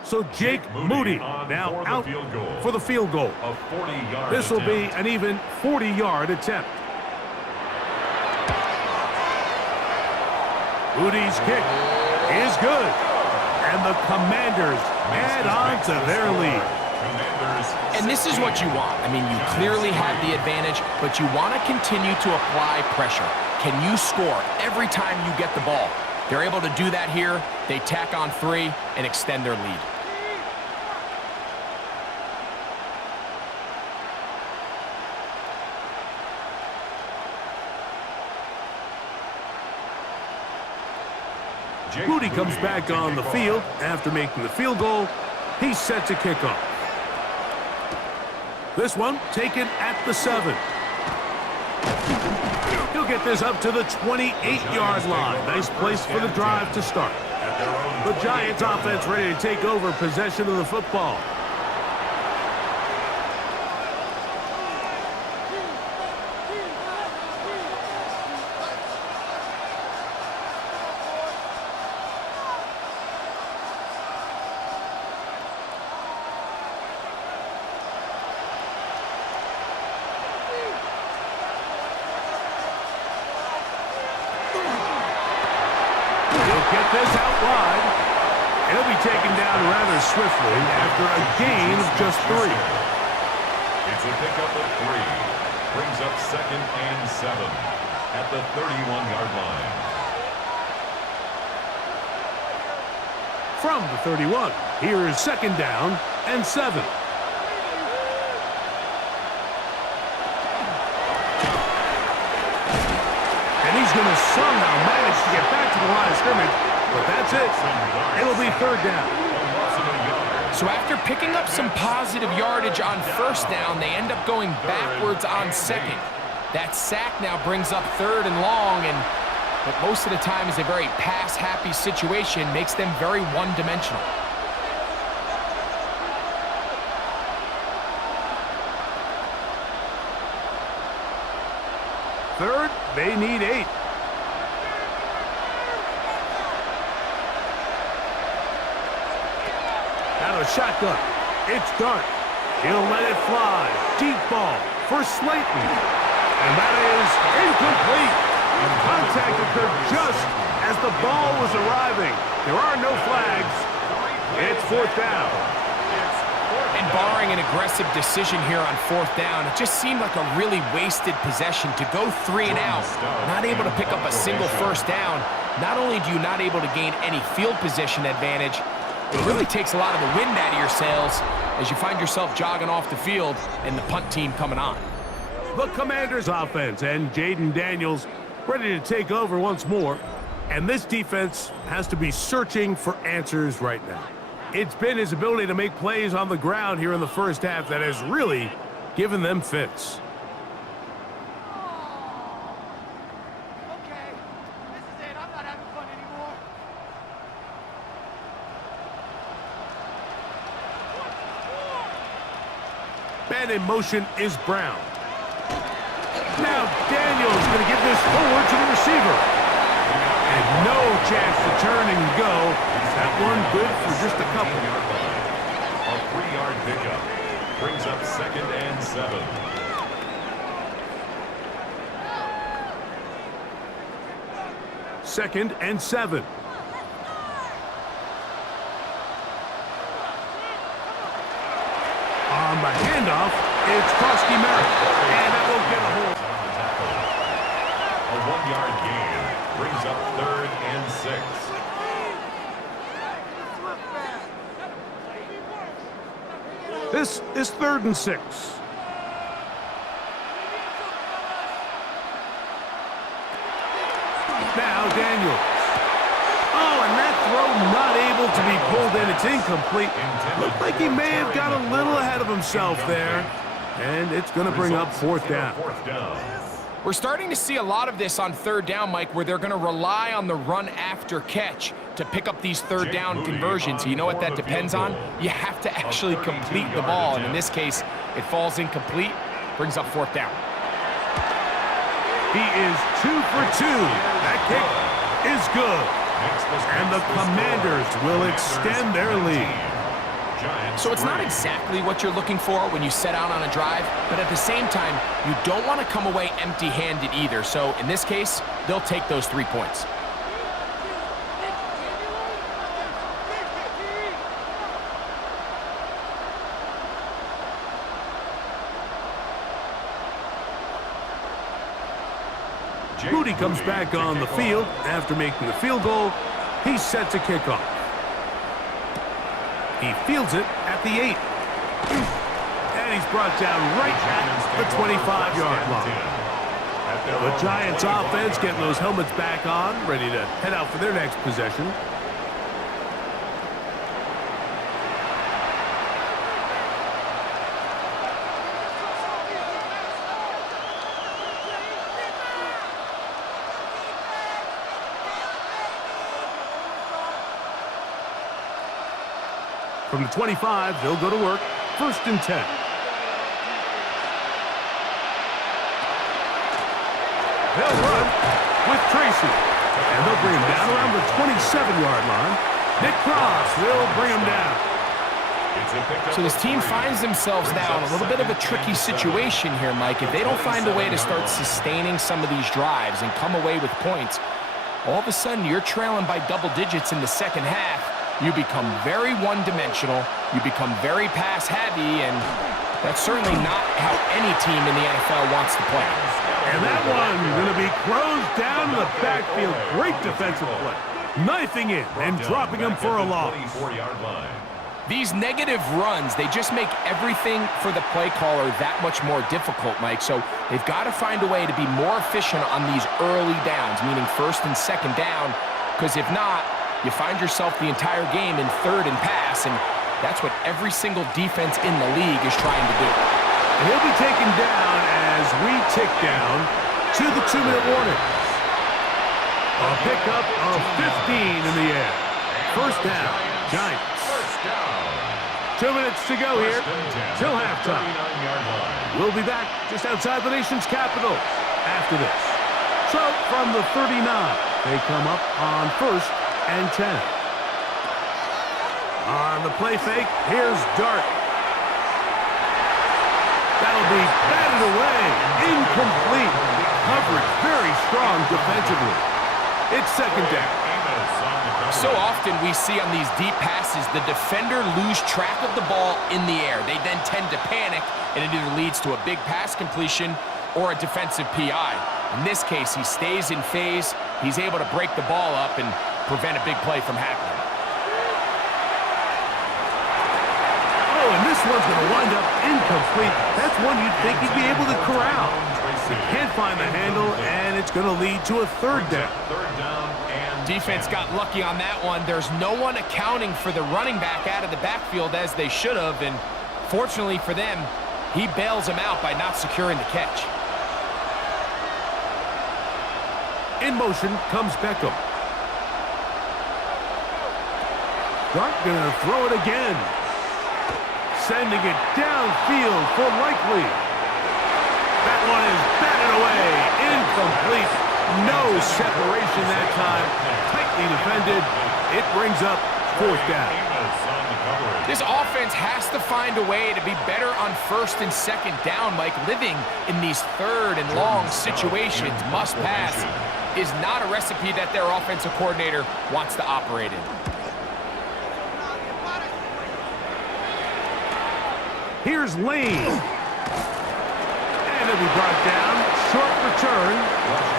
So Jake Moody now out for the field goal. This will be an even 40-yard attempt. Moody's kick is good. And the Commanders add on to their lead. And this is what you want. I mean, you clearly have the advantage, but you want to continue to apply pressure. Can you score every time you get the ball? They're able to do that here. They tack on 3 and extend their lead. Moody comes back on the field after making the field goal. He's set to kick off. This one taken at the 7. He'll get this up to the 28-yard line. Nice place for the drive to start. The Giants offense ready to take over possession of the football. Get this out wide. He'll be taken down rather swiftly after a gain of just 3. It's a pickup of 3. Brings up 2nd and 7 at the 31-yard line. From the 31, here is 2nd down and 7. And he's going to somehow manage to get back to the line of scrimmage, but that's it. It'll be 3rd down. So after picking up some positive yardage on 1st down, they end up going backwards on 2nd. That sack now brings up 3rd and long, and what most of the time is a very pass-happy situation makes them very one-dimensional. Third, they need 8. Out of shotgun. It's Dart. He'll let it fly. Deep ball for Slayton. And that is incomplete. Contact occurred just as the ball was arriving. There are no flags. It's 4th down. And barring an aggressive decision here on 4th down, it just seemed like a really wasted possession to go 3 and out, not able to pick up a single 1st down. Not only do you not able to gain any field position advantage, it really takes a lot of the wind out of your sails as you find yourself jogging off the field and the punt team coming on. The Commanders offense and Jaden Daniels ready to take over once more. And this defense has to be searching for answers right now. It's been his ability to make plays on the ground here in the first half that has really given them fits. Okay, this is it. I'm not having fun anymore. Man in motion is Brown. Now Daniels going to give this forward to the receiver. And no chance to turn and go. That one good for just a couple. A 3-yard pickup brings up 2nd and 7. Second and 7. On the handoff, it's Krosky Merritt. And that will get a hold. A 1-yard gain brings up 3rd and 6. This is 3rd and 6. Now Daniels. Oh, and that throw not able to be pulled in. It's incomplete. Looked like he may have got a little ahead of himself there. And it's going to bring up 4th down. We're starting to see a lot of this on 3rd down, Mike, where they're going to rely on the run after catch to pick up these 3rd down conversions. You know what that depends on? You have to actually complete the ball, and in this case, it falls incomplete, brings up 4th down. He is 2 for 2. That kick is good. And the Commanders will extend their lead. So it's not exactly what you're looking for when you set out on a drive, but at the same time, you don't want to come away empty-handed either. So in this case, they'll take those 3 points. Moody comes back on the field after making the field goal. He's set to kick off. He fields it at the 8. And he's brought down right at the 25-yard line. The Giants offense getting those helmets back on, ready to head out for their next possession. From the 25, they'll go to work. 1st and 10. They'll run with Tracy. And they'll bring him down around the 27-yard line. Nick Cross will bring him down. So this team finds themselves now in a little bit of a tricky situation here, Mike. If they don't find a way to start sustaining some of these drives and come away with points, all of a sudden you're trailing by double digits in the second half. You become very one-dimensional, you become very pass-heavy, and that's certainly not how any team in the NFL wants to play. And that one going to be closed down in the backfield. Great defensive play. Knifing in and dropping him for a loss. These negative runs, they just make everything for the play caller that much more difficult, Mike. So they've got to find a way to be more efficient on these early downs, meaning 1st and 2nd down, because if not, you find yourself the entire game in 3rd and pass, and that's what every single defense in the league is trying to do. And he'll be taken down as we tick down to the 2-minute warning. A pickup of 15 in the air. 1st down, Giants. 2 minutes to go here till halftime. We'll be back just outside the nation's capital after this. So from the 39, they come up on 1st and 10. On the play fake, here's Dart. That'll be batted away. Incomplete. Coverage very strong defensively. It's 2nd down. So often we see on these deep passes, the defender lose track of the ball in the air. They then tend to panic, and it either leads to a big pass completion or a defensive PI. In this case, he stays in phase. He's able to break the ball up and prevent a big play from happening. Oh, and this one's going to wind up incomplete. That's one you'd think he'd be able to corral. He can't find the handle, and it's going to lead to a third down. Third down and Defense 10. got lucky on that one. There's no one accounting for the running back out of the backfield as they should have, and fortunately for them, he bails him out by not securing the catch. In motion comes Beckham. Dart gonna throw it again. Sending it downfield for Likely. That one is batted away. Incomplete. No separation that time. Tightly defended. It brings up fourth down. This offense has to find a way to be better on first and second down, Mike. Living in these third and long situations, must pass, is not a recipe that their offensive coordinator wants to operate in. Here's Lane. And it'll be brought down. Short return.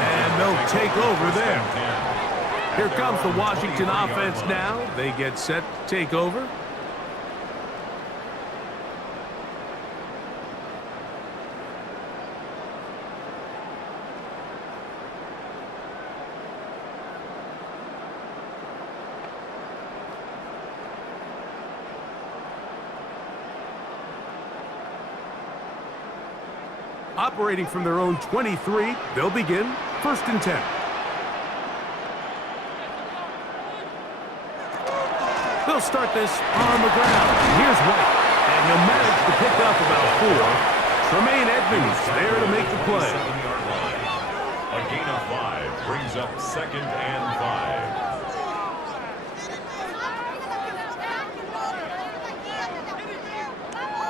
And they'll take over there. Here comes the Washington offense now. They get set to take over. Operating from their own 23, they'll begin first and 10. They'll start this on the ground. Here's White, and he'll manage to pick up about 4. Tremaine Edmonds there to make the play. 7-yard line. A gain of 5 brings up second and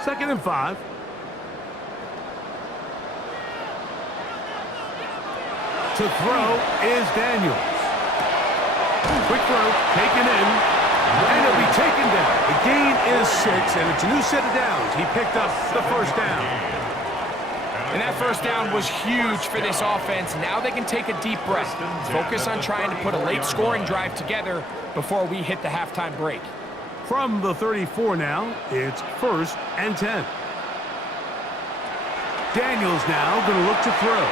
5. Second and 5. To throw is Daniels. Quick throw, taken in, and it'll be taken down. The gain is 6, and it's a new set of downs. He picked up the first down. And that first down was huge for this offense. Now they can take a deep breath, focus on trying to put a late scoring drive together before we hit the halftime break. From the 34 now, it's first and 10. Daniels now going to look to throw.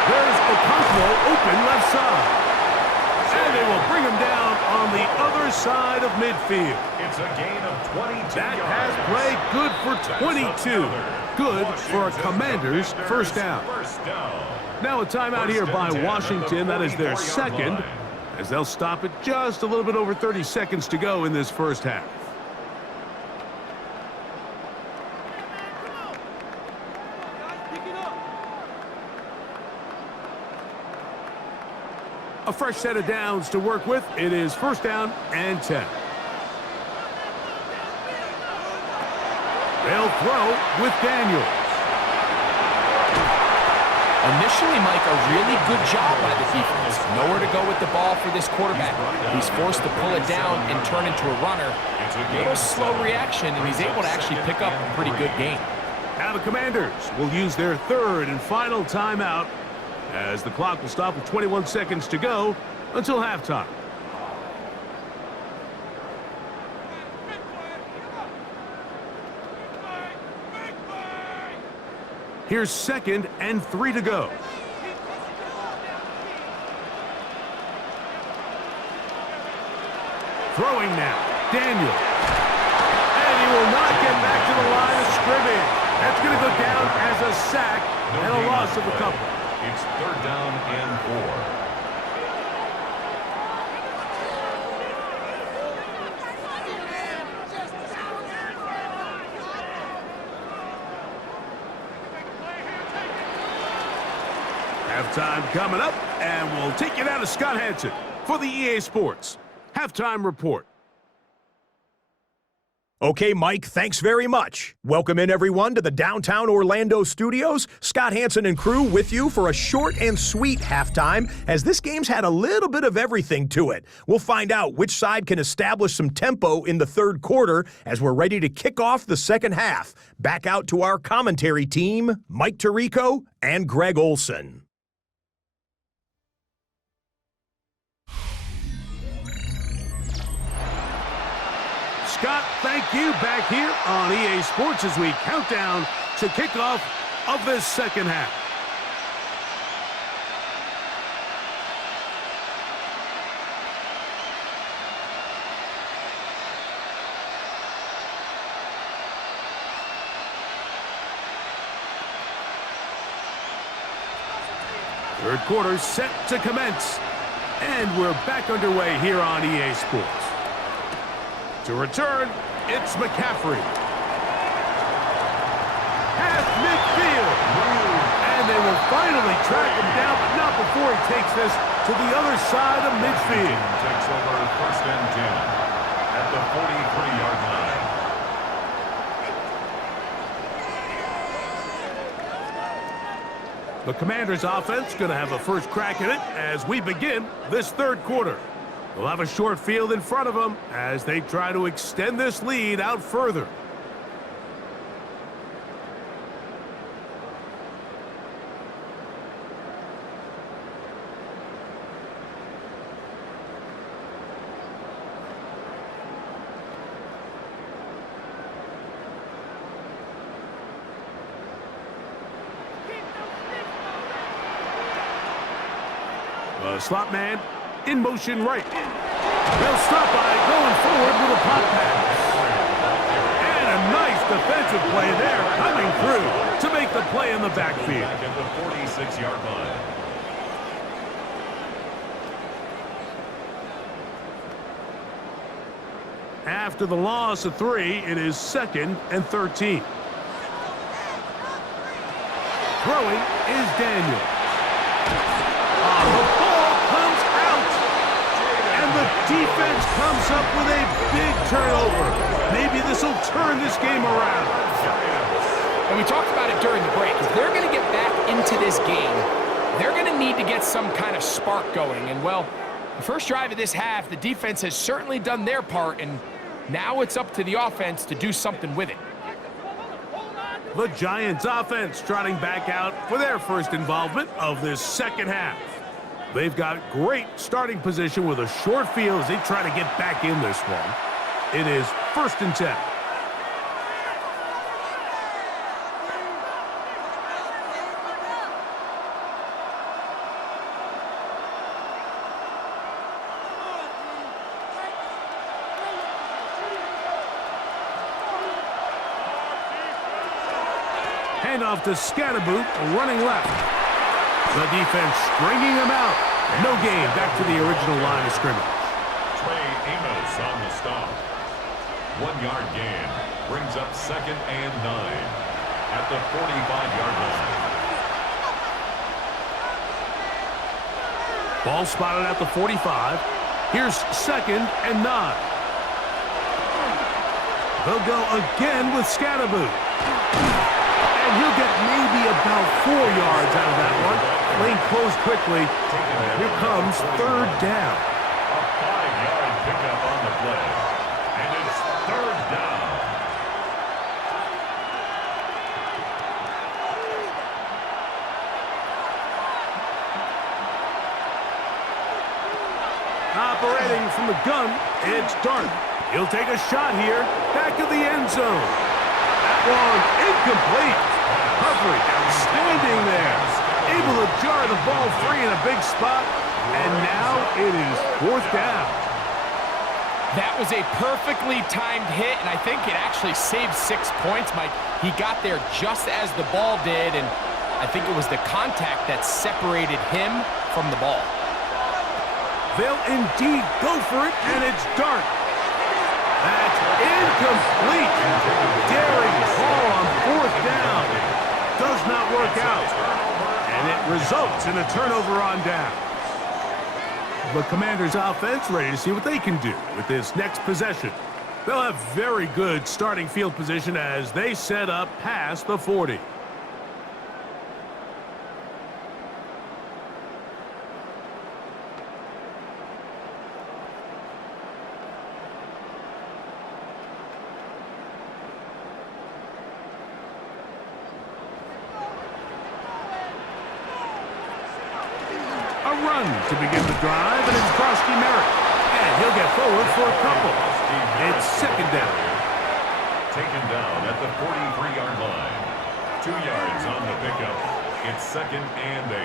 There's Okonkwo open left side. And they will bring him down on the other side of midfield. It's a gain of 22 That yards. pass play good for 22. Good for a Commanders first down. First down. Now a timeout here by Washington. That is their second, as they'll stop it just a little bit over 30 seconds to go in this first half. A fresh set of downs to work with. It is first down and 10. They'll throw with Daniels. Initially, Mike, a really good job by the defense. Nowhere to go with the ball for this quarterback. He's forced to pull it down and turn into a runner. A little slow reaction, and he's able to actually pick up a pretty good gain. Now the Commanders will use their third and final timeout, as the clock will stop with 21 seconds to go until halftime. Here's second and 3 to go. Throwing now, Daniel. And he will not get back to the line of scrimmage. That's going to go down as a sack and a loss of a couple. It's third down and 4. Halftime coming up, and we'll take you down to Scott Hansen for the EA Sports Halftime Report. Okay, Mike, thanks very much. Welcome in, everyone, to the downtown Orlando studios. Scott Hansen and crew with you for a short and sweet halftime, as this game's had a little bit of everything to it. We'll find out which side can establish some tempo in the third quarter as we're ready to kick off the second half. Back out to our commentary team, Mike Tirico and Greg Olson. Scott, thank you. Back here on EA Sports as we count down to kick off of this second half. Third quarter set to commence. And we're back underway here on EA Sports. To return, it's McCaffrey. Half midfield. And they will finally track him down, but not before he takes this to the other side of midfield. Takes over first and 10 at the 43-yard line. The Commanders' offense going to have a first crack at it as we begin this third quarter. They'll have a short field in front of them as they try to extend this lead out further. The slot man in motion right. They'll stop by going forward with a pop pass. And a nice defensive play there coming through to make the play in the backfield. Back at the 46-yard line. After the loss of 3, it is 2nd and 13. Throwing is Daniel. The ball comes out. And the defense comes up with a big turnover. Maybe this will turn this game around. And we talked about it during the break. If they're going to get back into this game, they're going to need to get some kind of spark going. And, well, the first drive of this half, the defense has certainly done their part, and now it's up to the offense to do something with it. The Giants offense trotting back out for their first involvement of this second half. They've got great starting position with a short field as they try to get back in this one. It is 1st and 10. Handoff to Scatterboot, running left. The defense stringing him out. No gain, back to the original line of scrimmage. Trey Amos on the stop. 1-yard gain. Brings up 2nd and 9 at the 45-yard line. Ball spotted at the 45. Here's 2nd and 9. They'll go again with Scatterboot. And he'll get maybe about 4 yards out of that one. Lane closed quickly. Here comes 3rd down. A 5-yard pickup on the play. And it's 3rd down. Operating from the gun, it's Dart. He'll take a shot here. Back of the end zone. That one incomplete. Humphrey outstanding there. Able to jar the ball free in a big spot. And now it is 4th down. That was a perfectly timed hit, and I think it actually saved 6 points, Mike. He got there just as the ball did, and I think it was the contact that separated him from the ball. They'll indeed go for it, and it's Dart. That's incomplete. Daring call on 4th down. Does not work out. And it results in a turnover on down. The Commanders' offense ready to see what they can do with this next possession. They'll have very good starting field position as they set up past the 40. Run to begin the drive, and it's Brosky Merritt. And he'll get forward for a couple. It's 2nd down. Taken down at the 43-yard line. 2 yards on the pickup. It's 2nd and 8.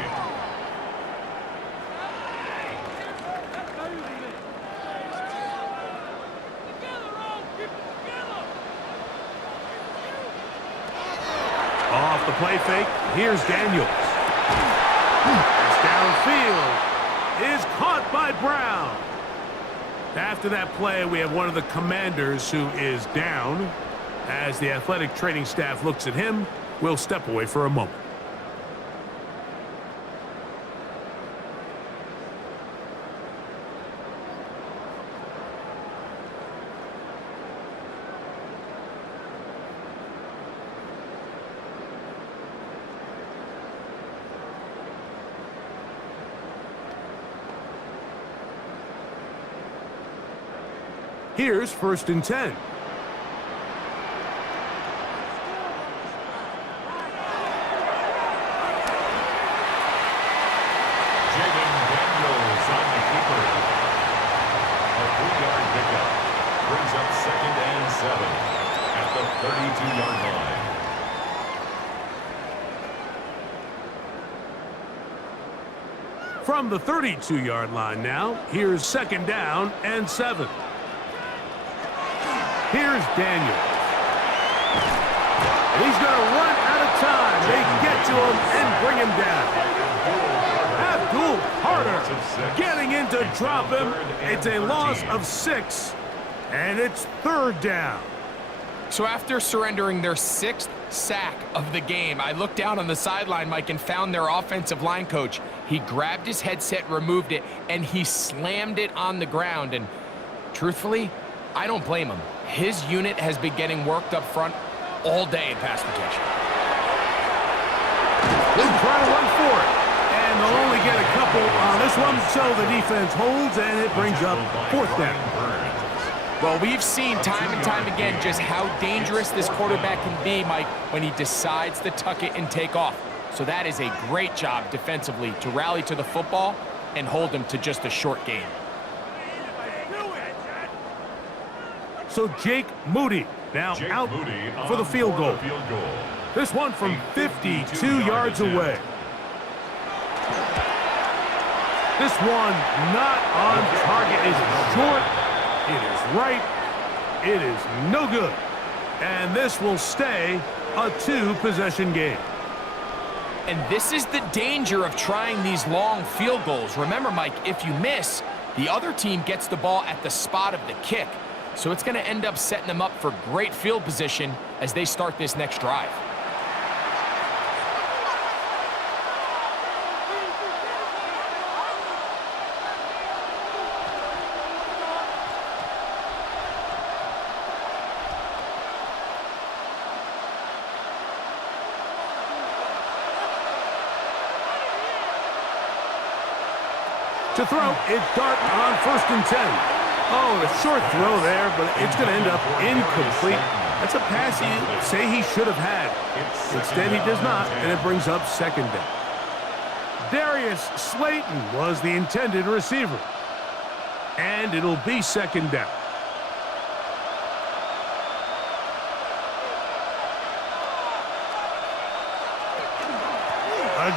Off the play fake, here's Daniels. It's downfield, is caught by Brown. After that play, we have one of the commanders who is down. As the athletic training staff looks at him, we'll step away for a moment. Here's 1st and 10. At the 32-yard line. From the 32-yard line now, here's 2nd down and 7. Here's Daniels. And he's going to run out of time. They get to him and bring him down. Abdul Carter getting in to drop him. It's a loss of 6, and it's 3rd down. So after surrendering their 6th sack of the game, I looked down on the sideline, Mike, and found their offensive line coach. He grabbed his headset, removed it, and he slammed it on the ground. And truthfully, I don't blame him. His unit has been getting worked up front all day in pass protection. They'll try to run for it, and they'll only get a couple on this one, so the defense holds, and it brings up 4th down. Well, we've seen time and time again just how dangerous this quarterback can be, Mike, when he decides to tuck it and take off. So that is a great job defensively to rally to the football and hold him to just a short gain. So Jake Moody now out for the field goal. This one from 52 yards away. This one not on target, is short. It is right. It is no good. And this will stay a 2-possession game. And this is the danger of trying these long field goals. Remember, Mike, if you miss, the other team gets the ball at the spot of the kick. So it's going to end up setting them up for great field position as they start this next drive. To throw, it's Dart on 1st and 10. Oh, a short throw there, but it's going to end up incomplete. That's a pass you say he should have had. Instead, he does not, and it brings up 2nd down. Darius Slayton was the intended receiver. And it'll be 2nd down.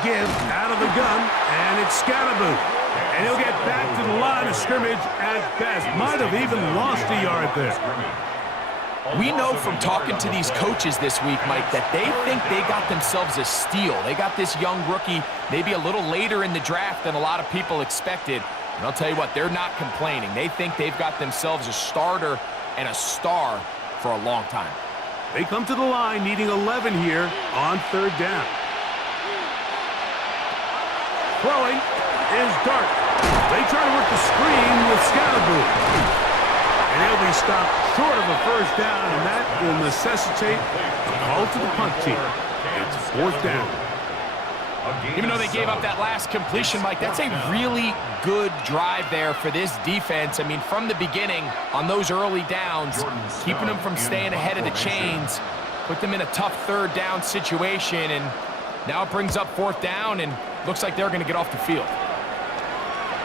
Again, out of the gun, and it's Scatterboo. And he'll get back to the line of scrimmage at best. Might have even lost a yard there. We know from talking to these coaches this week, Mike, that they think they got themselves a steal. They got this young rookie maybe a little later in the draft than a lot of people expected. And I'll tell you what, they're not complaining. They think they've got themselves a starter and a star for a long time. They come to the line needing 11 here on 3rd down. Throwing is Dart. They try to work the screen with Scatterboo. And he'll be stopped short of a 1st down, and that will necessitate a call to the punt team. It's 4th down. Even though they gave up that last completion, Mike, that's a really good drive there for this defense. I mean, from the beginning, on those early downs, keeping them from staying ahead of the chains, put them in a tough 3rd down situation, and now it brings up 4th down, and looks like they're going to get off the field.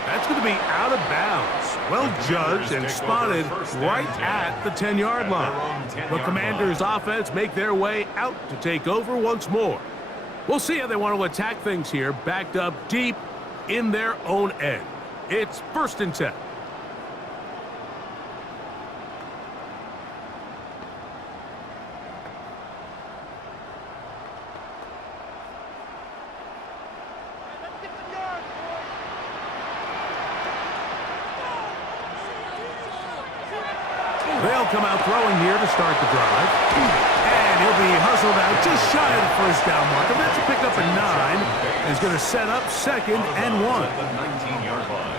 That's going to be out of bounds. Well judged and spotted right at the 10-yard line. The Commanders' offense make their way out to take over once more. We'll see how they want to attack things here, backed up deep in their own end. It's 1st and 10. They'll come out throwing here to start the drive. And he'll be hustled out just shy of the 1st down marker. That's a pickup of 9. Is going to set up 2nd and 1. At the 19-yard line.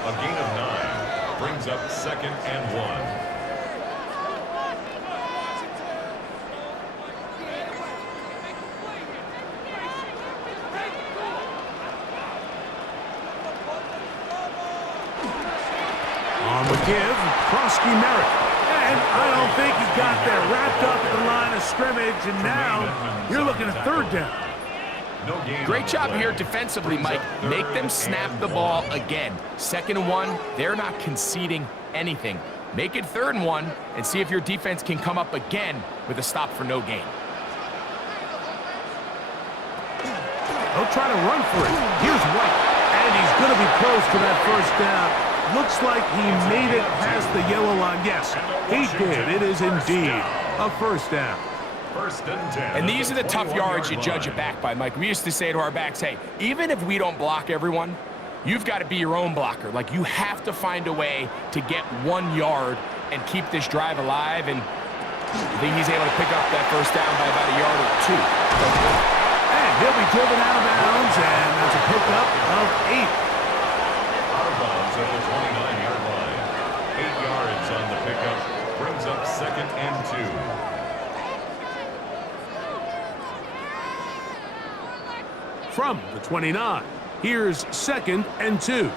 A gain of 9 brings up 2nd and 1. On the give, Krosky Merritt. And I don't think he got there. Wrapped up at the line of scrimmage, and now you're looking at 3rd down. Great job here defensively, Mike. Make them snap the ball again. 2nd and 1, they're not conceding anything. Make it 3rd and 1 and see if your defense can come up again with a stop for no gain. They'll try to run for it. Here's White. And he's going to be close to that 1st down. Looks like he made it past the yellow line. Yes, he did. It is indeed a 1st down. 1st and 10. And these are the tough yards you judge a back by, Mike. We used to say to our backs, hey, even if we don't block everyone, you've got to be your own blocker. Like, you have to find a way to get 1 yard and keep this drive alive. And I think he's able to pick up that 1st down by about a yard or 2. And he'll be driven out of bounds, and that's a pickup of 8. Out of bounds at the 29-yard line. 8 yards on the pickup brings up 2nd and 2. From the 29, here's 2nd and 2.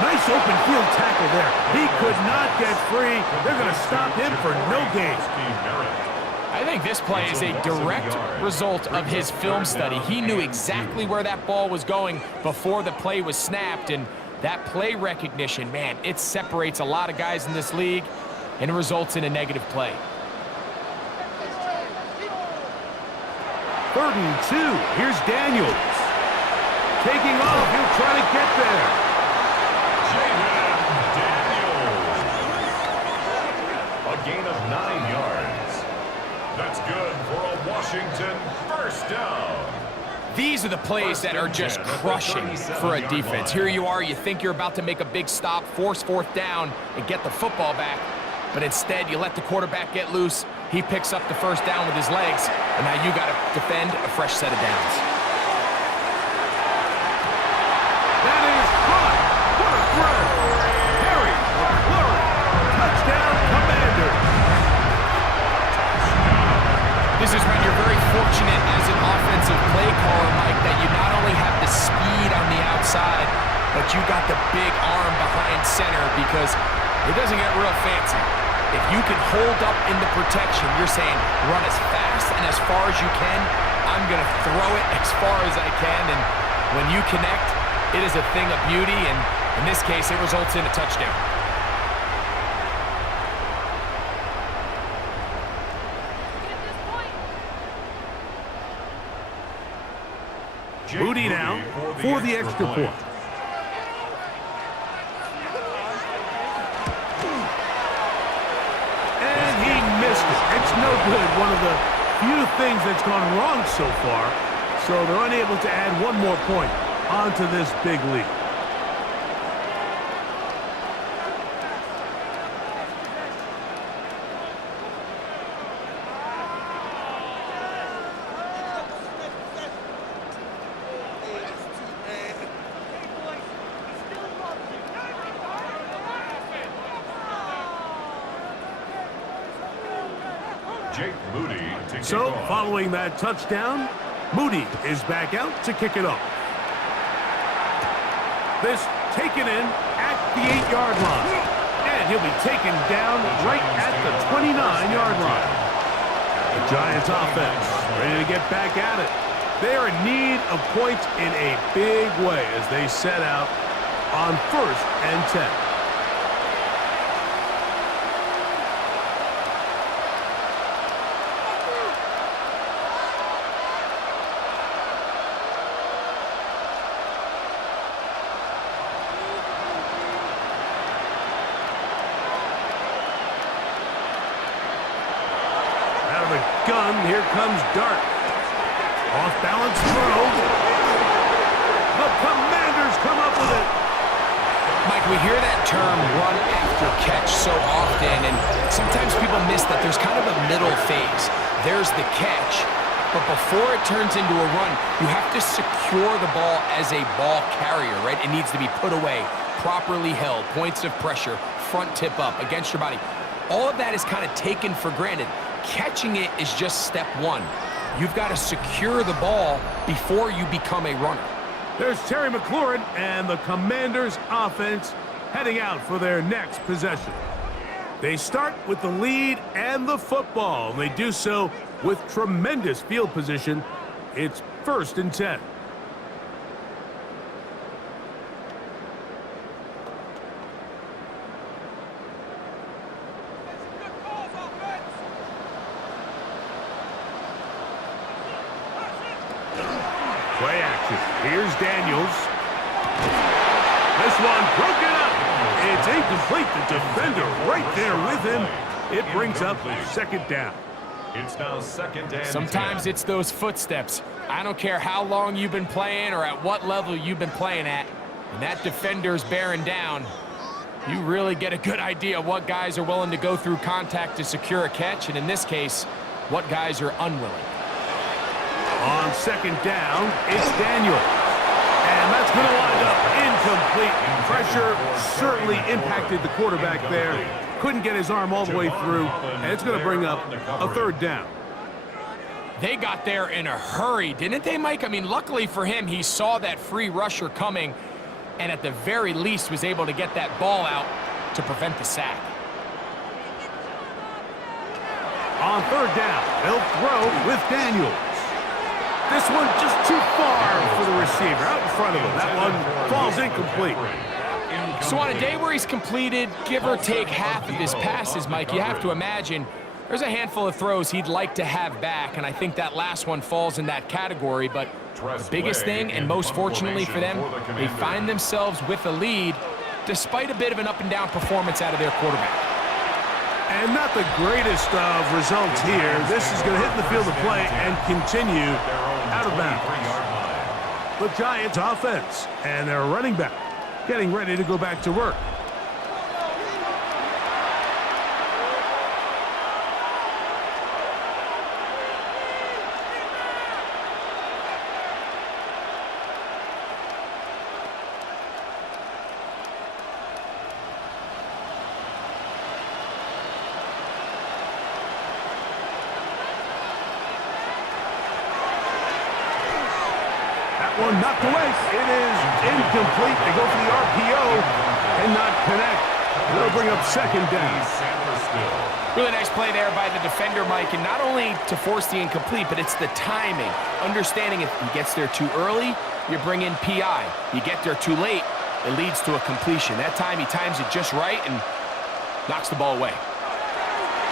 Nice open field tackle there. He could not get free. They're going to stop him for no gain. I think this play is a direct result of his film study. He knew exactly where that ball was going before the play was snapped, and that play recognition, man, it separates a lot of guys in this league, and it results in a negative play. 3rd and 2. Here's Daniels. Taking off. He'll try to get there. A gain of 9 yards. That's good for a Washington 1st down. These are the plays that are just crushing for a defense. Here you are, you think you're about to make a big stop, force 4th down, and get the football back. But instead, you let the quarterback get loose. He picks up the 1st down with his legs, and now you got to defend a fresh set of downs. That is caught. What a throw. Harry McLaurin. Touchdown, Commanders. This is when you're very fortunate as an offensive play caller, Mike, that you not only have the speed on the outside, but you got the big arm behind center, because it doesn't get real fancy. If you can hold up in the protection, you're saying run as fast and as far as you can. I'm going to throw it as far as I can, and when you connect, it is a thing of beauty, and in this case, it results in a touchdown. Moody now for the extra point. And he missed it. It's no good. One of the few things that's gone wrong so far. So they're unable to add 1 more point onto this big lead. So, following that touchdown, Moody is back out to kick it off. This taken in at the 8-yard line. And he'll be taken down right at the 29-yard line. Giants offense ready to get back at it. They are in need of points in a big way as they set out on 1st and 10. Out of the gun, here comes Dart. Off-balance throw. The Commanders come up with it. Mike, we hear that term run after catch so often, and sometimes people miss that there's kind of a middle phase. There's the catch, but before it turns into a run, you have to secure the ball as a ball carrier, right? It needs to be put away, properly held, points of pressure, front tip up against your body. All of that is kind of taken for granted. Catching it is just step one. You've got to secure the ball before you become a runner. There's Terry McLaurin and the Commanders offense heading out for their next possession. They start with the lead and the football. They do so with tremendous field position. It's 1st and 10. Play action. Here's Daniels. This one broken up. It's incomplete. The defender right there with him. It brings up 2nd down. It's now 2nd and Sometimes 10. it's those footsteps. I don't care how long you've been playing or at what level you've been playing at. When that defender's bearing down, you really get a good idea of what guys are willing to go through contact to secure a catch, and in this case, what guys are unwilling. On 2nd down, it's Daniels. And that's going to wind up incomplete. Pressure certainly impacted the quarterback there. Couldn't get his arm all the way through, and it's going to bring up a 3rd down. They got there in a hurry, didn't they, Mike? I mean, luckily for him, he saw that free rusher coming and at the very least was able to get that ball out to prevent the sack. On 3rd down, they'll throw with Daniels. This one just too far for the receiver, out in front of him. That one falls incomplete. So on a day where he's completed, give or take half of his passes, Mike, you have to imagine there's a handful of throws he'd like to have back, and I think that last one falls in that category. But the biggest thing, and most fortunately for them, they find themselves with a lead despite a bit of an up-and-down performance out of their quarterback. And not the greatest of results here. This is going to hit in the field of play and continue out of bounds. The Giants offense and their running back getting ready to go back to work. One knocked away. It is incomplete. They go for the RPO and not connect. They'll bring up 2nd down. Really nice play there by the defender, Mike, and not only to force the incomplete, but it's the timing. Understanding if he gets there too early, you bring in PI. You get there too late, it leads to a completion. That time he times it just right and knocks the ball away.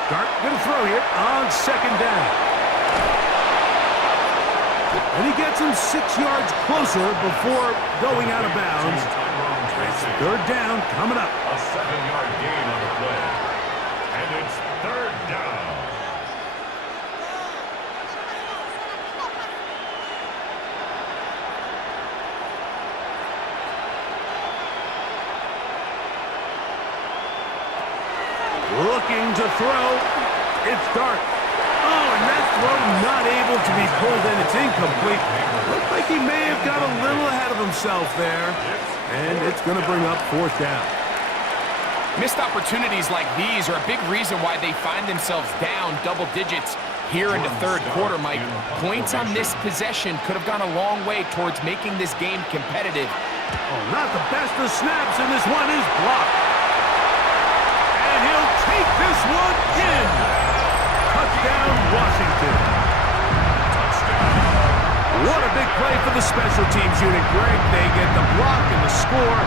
Dart going to throw here on 2nd down. And he gets him 6 yards closer before going out of bounds. It's 3rd down coming up. A 7-yard gain on the play. And it's 3rd down. Looking to throw. It's Dart. Oh, and that throw not able to be pulled in. It's incomplete. Looked like he may have got a little ahead of himself there. And it's going to bring up 4th down. Missed opportunities like these are a big reason why they find themselves down double digits here in the 3rd quarter, Mike. Points on this possession could have gone a long way towards making this game competitive. Oh, not the best of snaps, and this one is blocked. And he'll take this one in. Touchdown, Washington. What a big play for the special teams unit, Greg. They get the block and the score.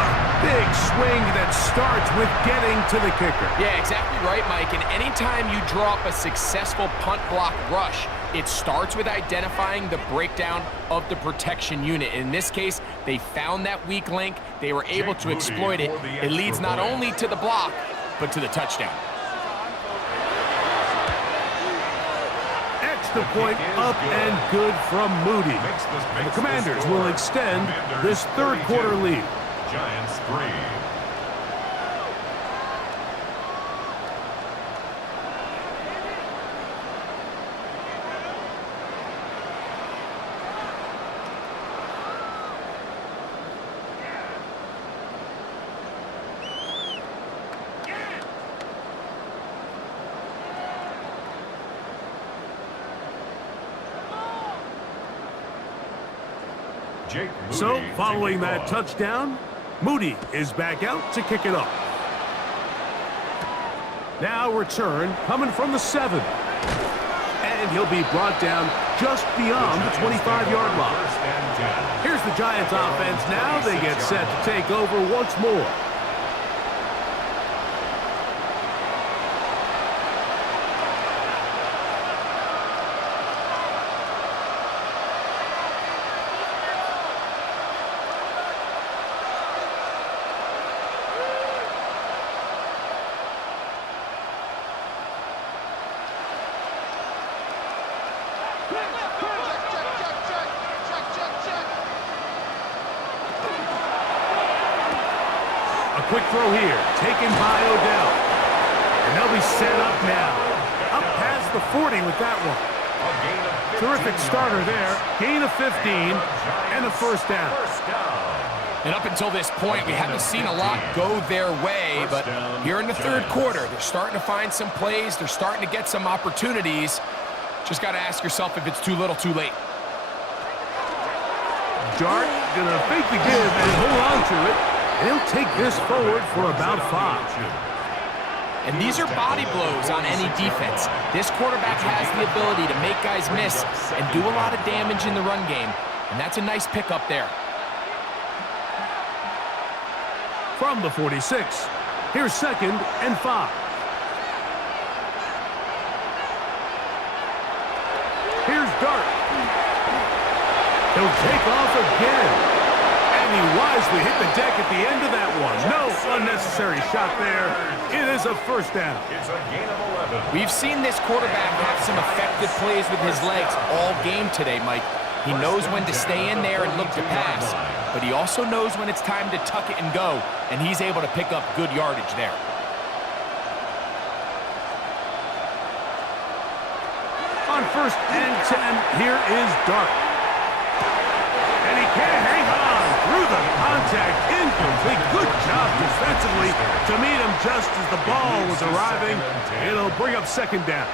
A big swing that starts with getting to the kicker. Yeah, exactly right, Mike. And anytime you draw up a successful punt block rush, it starts with identifying the breakdown of the protection unit. In this case, they found that weak link. They were able to exploit it. It leads not only to the block, but to the touchdown. Extra point up and good from Moody. And the Commanders will extend this third quarter lead. Giants 3. So, following that touchdown, Moody is back out to kick it off. Now return coming from the 7. And he'll be brought down just beyond the 25-yard line. Here's the Giants offense now. They get set to take over once more. Quick throw here, taken by Odell. And they'll be set up now. Up past the 40 with that one. Terrific starter there. Gain of 15 and a first down. And up until this point, we haven't seen a lot go their way, but here in the third quarter, they're starting to find some plays. They're starting to get some opportunities. Just got to ask yourself if it's too little, too late. Dart gonna fake the give and hold on to it. He'll take this forward for about 5. And these are body blows on any defense. This quarterback has the ability to make guys miss and do a lot of damage in the run game. And that's a nice pickup there. From the 46, here's 2nd and 5. Here's Dart. He'll take off again. And he wisely hit the deck at the end of that one. No unnecessary shot there. It is a first down. It's a gain of 11. We've seen this quarterback have some effective plays with his legs all game today, Mike. He knows when to stay in there and look to pass, but he also knows when it's time to tuck it and go, and he's able to pick up good yardage there. On 1st and 10, here is Dart. And he can't hang on through the contact. Incomplete. Good job defensively to meet him just as the ball was arriving. It'll bring up 2nd down.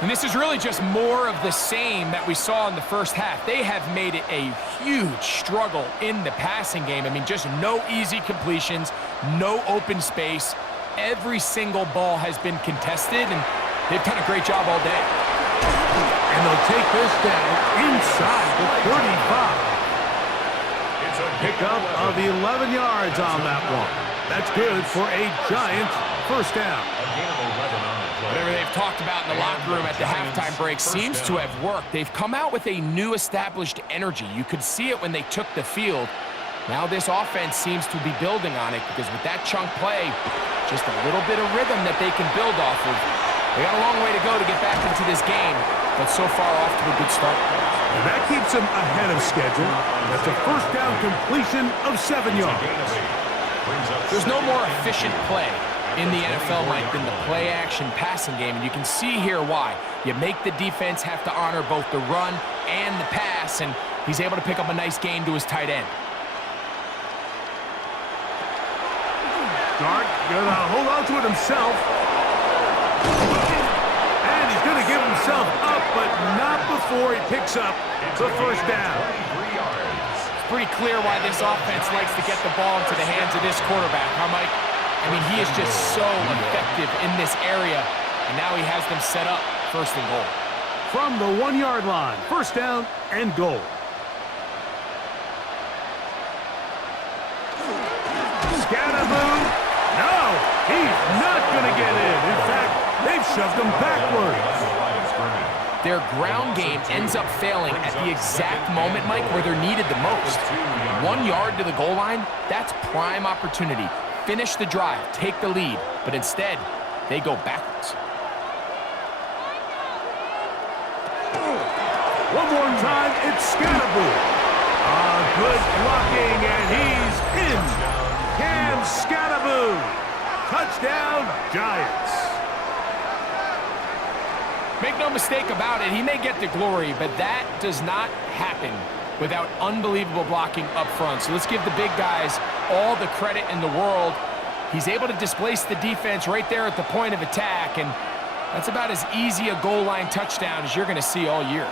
And this is really just more of the same that we saw in the first half. They have made it a huge struggle in the passing game. I mean, just no easy completions, no open space. Every single ball has been contested, and they've done a great job all day. And they'll take this down inside the 35. Pickup of 11 yards on that one. That's good for a Giants first down. Whatever they've talked about in the locker room at the halftime break seems to have worked. They've come out with a new established energy. You could see it when they took the field. Now this offense seems to be building on it because with that chunk play, just a little bit of rhythm that they can build off of. They got a long way to go to get back into this game, but so far off to a good start. And that keeps them ahead of schedule. That's a first down completion of 7 yards. There's no more efficient play in the NFL, Mike, than the play-action passing game, and you can see here why. You make the defense have to honor both the run and the pass, and he's able to pick up a nice gain to his tight end. Dart gonna hold on to it himself. And he's gonna give himself up, but not before he picks up the first down. It's pretty clear why this offense likes to get the ball into the hands of this quarterback, huh, Mike? I mean, he is just so effective in this area. And now he has them set up 1st and goal. From the 1-yard line, 1st down and goal. Scatterboo. No, he's not going to get in. In fact, they've shoved him backwards. Their ground game ends up failing at the exact moment, Mike, where they're needed the most. 1 yard to the goal line, that's prime opportunity. Finish the drive, take the lead, but instead, they go backwards. One more time, it's Scatterboo. Good blocking, and he's in. Cam Scatterboo. Touchdown, Giants. Make no mistake about it, he may get the glory, but that does not happen without unbelievable blocking up front. So let's give the big guys all the credit in the world. He's able to displace the defense right there at the point of attack, and that's about as easy a goal line touchdown as you're going to see all year.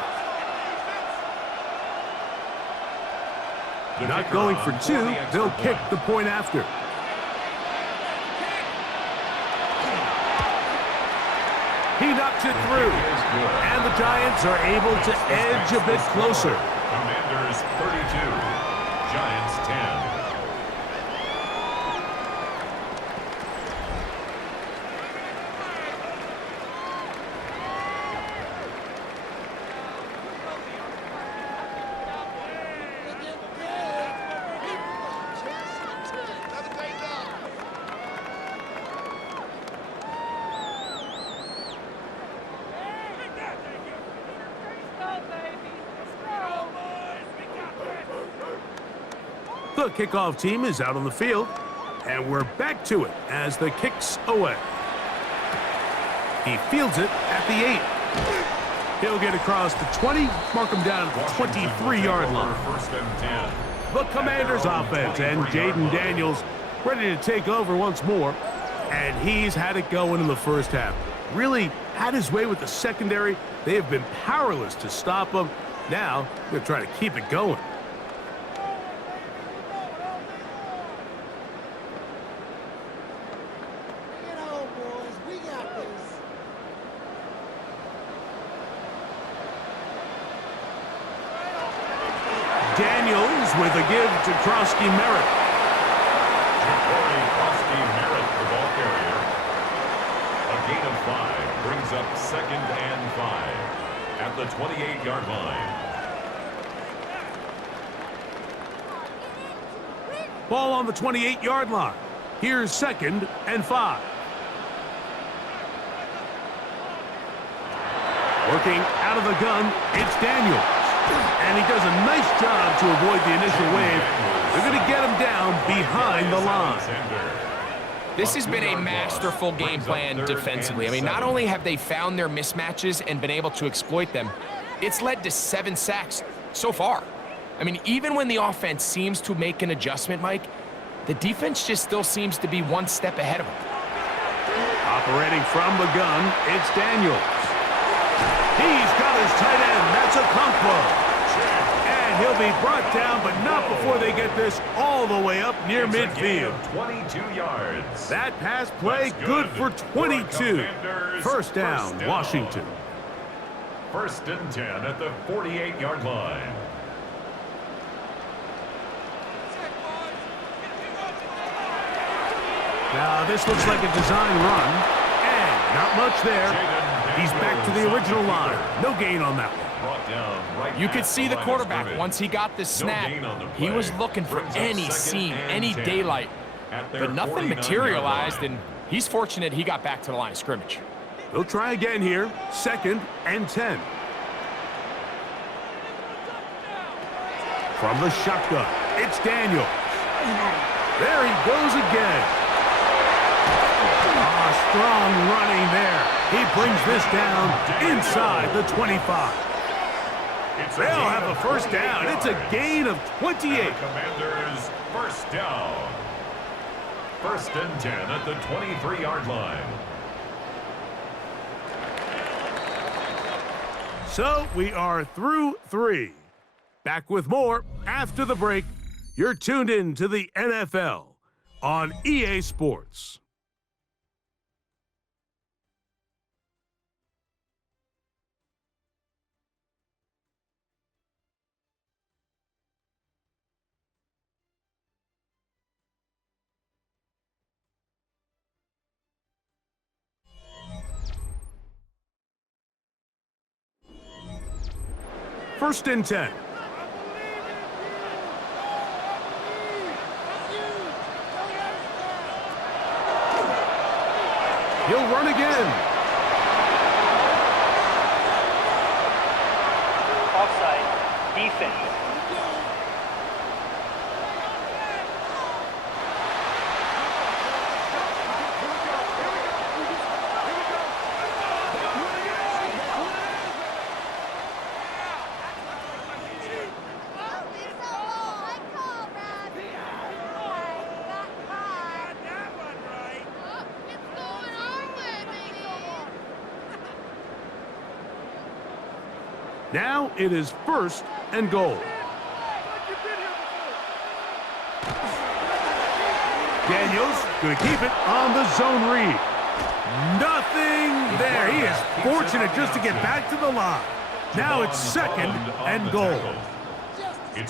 Not going for 2, they'll kick the point after. He knocks it through, and the Giants are able to edge a bit closer. Commanders 32, Giants 10. The kickoff team is out on the field, and we're back to it as the kick's away. He fields it at the 8. He'll get across the 20, mark him down at the 23-yard line. 1st and 10. The Commanders' offense, and Jaden Daniels ready to take over once more, and he's had it going in the first half. Really had his way with the secondary. They have been powerless to stop him. Now they're trying to keep it going. Daniels with a give to Krosky Merritt. Merritt, the ball carrier. A gain of 5 brings up 2nd and 5 at the 28-yard line. Ball on the 28-yard line. Here's 2nd and 5. Working out of the gun, it's Daniels. And he does a nice job to avoid the initial wave. They're going to get him down behind the line. This has been a masterful game plan defensively. I mean, not only have they found their mismatches and been able to exploit them, it's led to 7 sacks so far. I mean, even when the offense seems to make an adjustment, Mike, the defense just still seems to be one step ahead of them. Operating from the gun, it's Daniels. He's got his tight end. That's a Conquo. And he'll be brought down, but not before they get this all the way up near midfield. 22 yards. That pass play good for 22. First down, Washington. 1st and 10 at the 48-yard line. Now this looks like a design run, and not much there. He's back to the original line. No gain on that one. You could see the quarterback, once he got the snap, he was looking for any seam, any daylight, but nothing materialized, and he's fortunate he got back to the line of scrimmage. They'll try again here, 2nd and 10. From the shotgun, it's Daniels. There he goes again. Strong running there. He brings this down inside the 25. They'll have a first down. It's a gain of 28. Commanders first down. 1st and 10 at the 23-yard line. So we are through 3. Back with more after the break. You're tuned in to the NFL on EA Sports. first and 10. He'll run again. Offside. Defense. Now it is first and goal. Daniels going to keep it on the zone read. Nothing there. He is fortunate just to get back to the line. Now it's second and goal.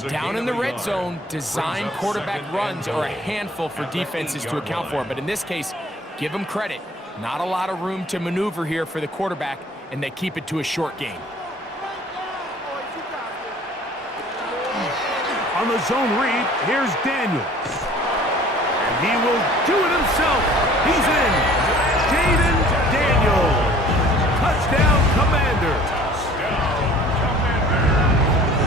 Down in the red zone, design quarterback runs are a handful for defenses to account for. But in this case, give them credit. Not a lot of room to maneuver here for the quarterback, and they keep it to a short game. On the zone read, here's Daniels. And he will do it himself. He's in. Jaden Daniels. Touchdown, Commanders.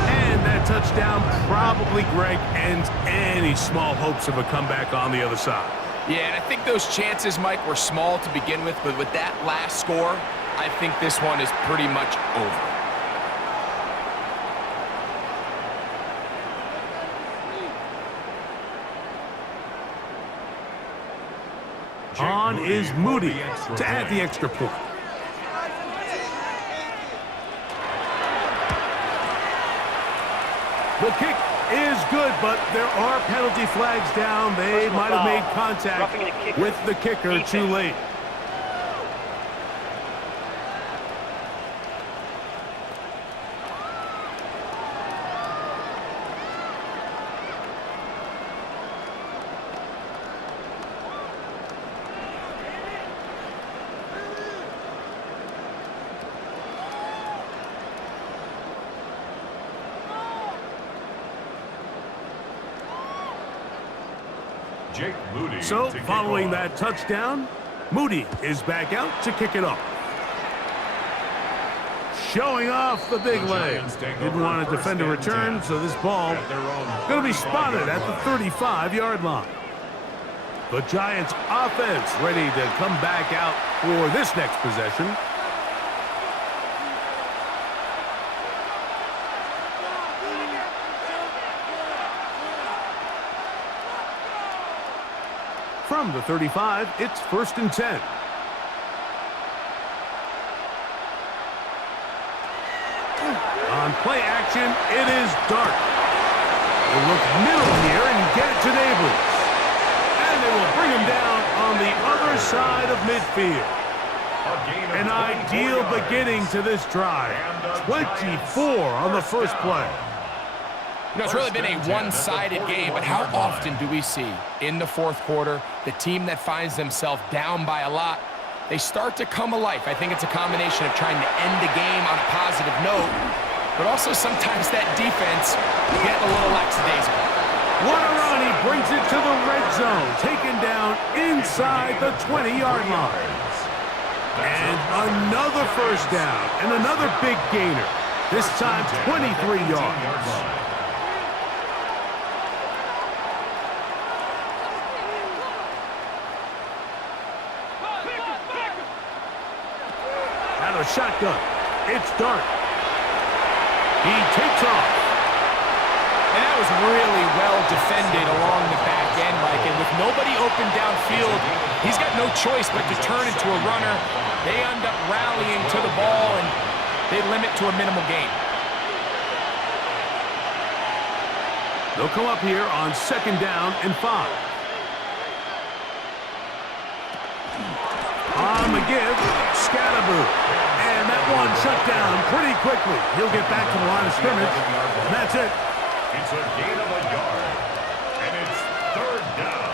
And that touchdown probably, Greg, ends any small hopes of a comeback on the other side. Yeah, and I think those chances, Mike, were small to begin with, but with that last score, I think this one is pretty much over. On is Moody to add the extra point. The kick is good, but there are penalty flags down. They might have made contact with the kicker too late. So, following that touchdown, Moody is back out to kick it off. Showing off the big leg. Didn't want to defend a return, so this ball going to be spotted at the 35-yard line. The Giants offense ready to come back out for this next possession. From the 35, it's first and 10. On play action, it is Dart. They'll look middle here and get it to Neighbors. And they will bring him down on the other side of midfield. An ideal beginning to this drive. 24 on the first play. You know, it's really been a one-sided game, but how often do we see in the fourth quarter the team that finds themselves down by a lot, they start to come alive. I think it's a combination of trying to end the game on a positive note, but also sometimes that defense get a little lackadaisical. What a run. He brings it to the red zone, taken down inside the 20-yard line. And another first down and another big gainer, this time 23 yards. Shotgun. It's Dart. He takes off. And that was really well defended along the back end, Mike. And with nobody open downfield, he's got no choice but to turn into a runner. They end up rallying to the ball, and they limit to a minimal gain. They'll come up here on second down and 5. On the give, Scatterboo. And that one shut down pretty quickly. He'll get back to the line of scrimmage, and that's it. It's a gain of a yard, and it's third down.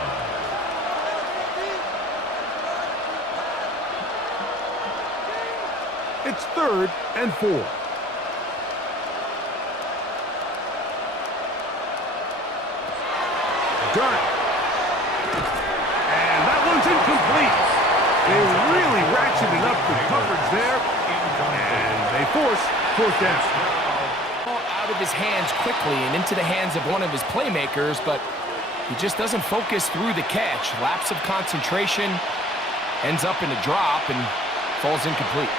It's third and 4. dirt. And that one's incomplete. They really ratcheted up the coverage there. And they force fourth down. Out of his hands quickly and into the hands of one of his playmakers, but he just doesn't focus through the catch. Lapse of concentration, ends up in a drop and falls incomplete.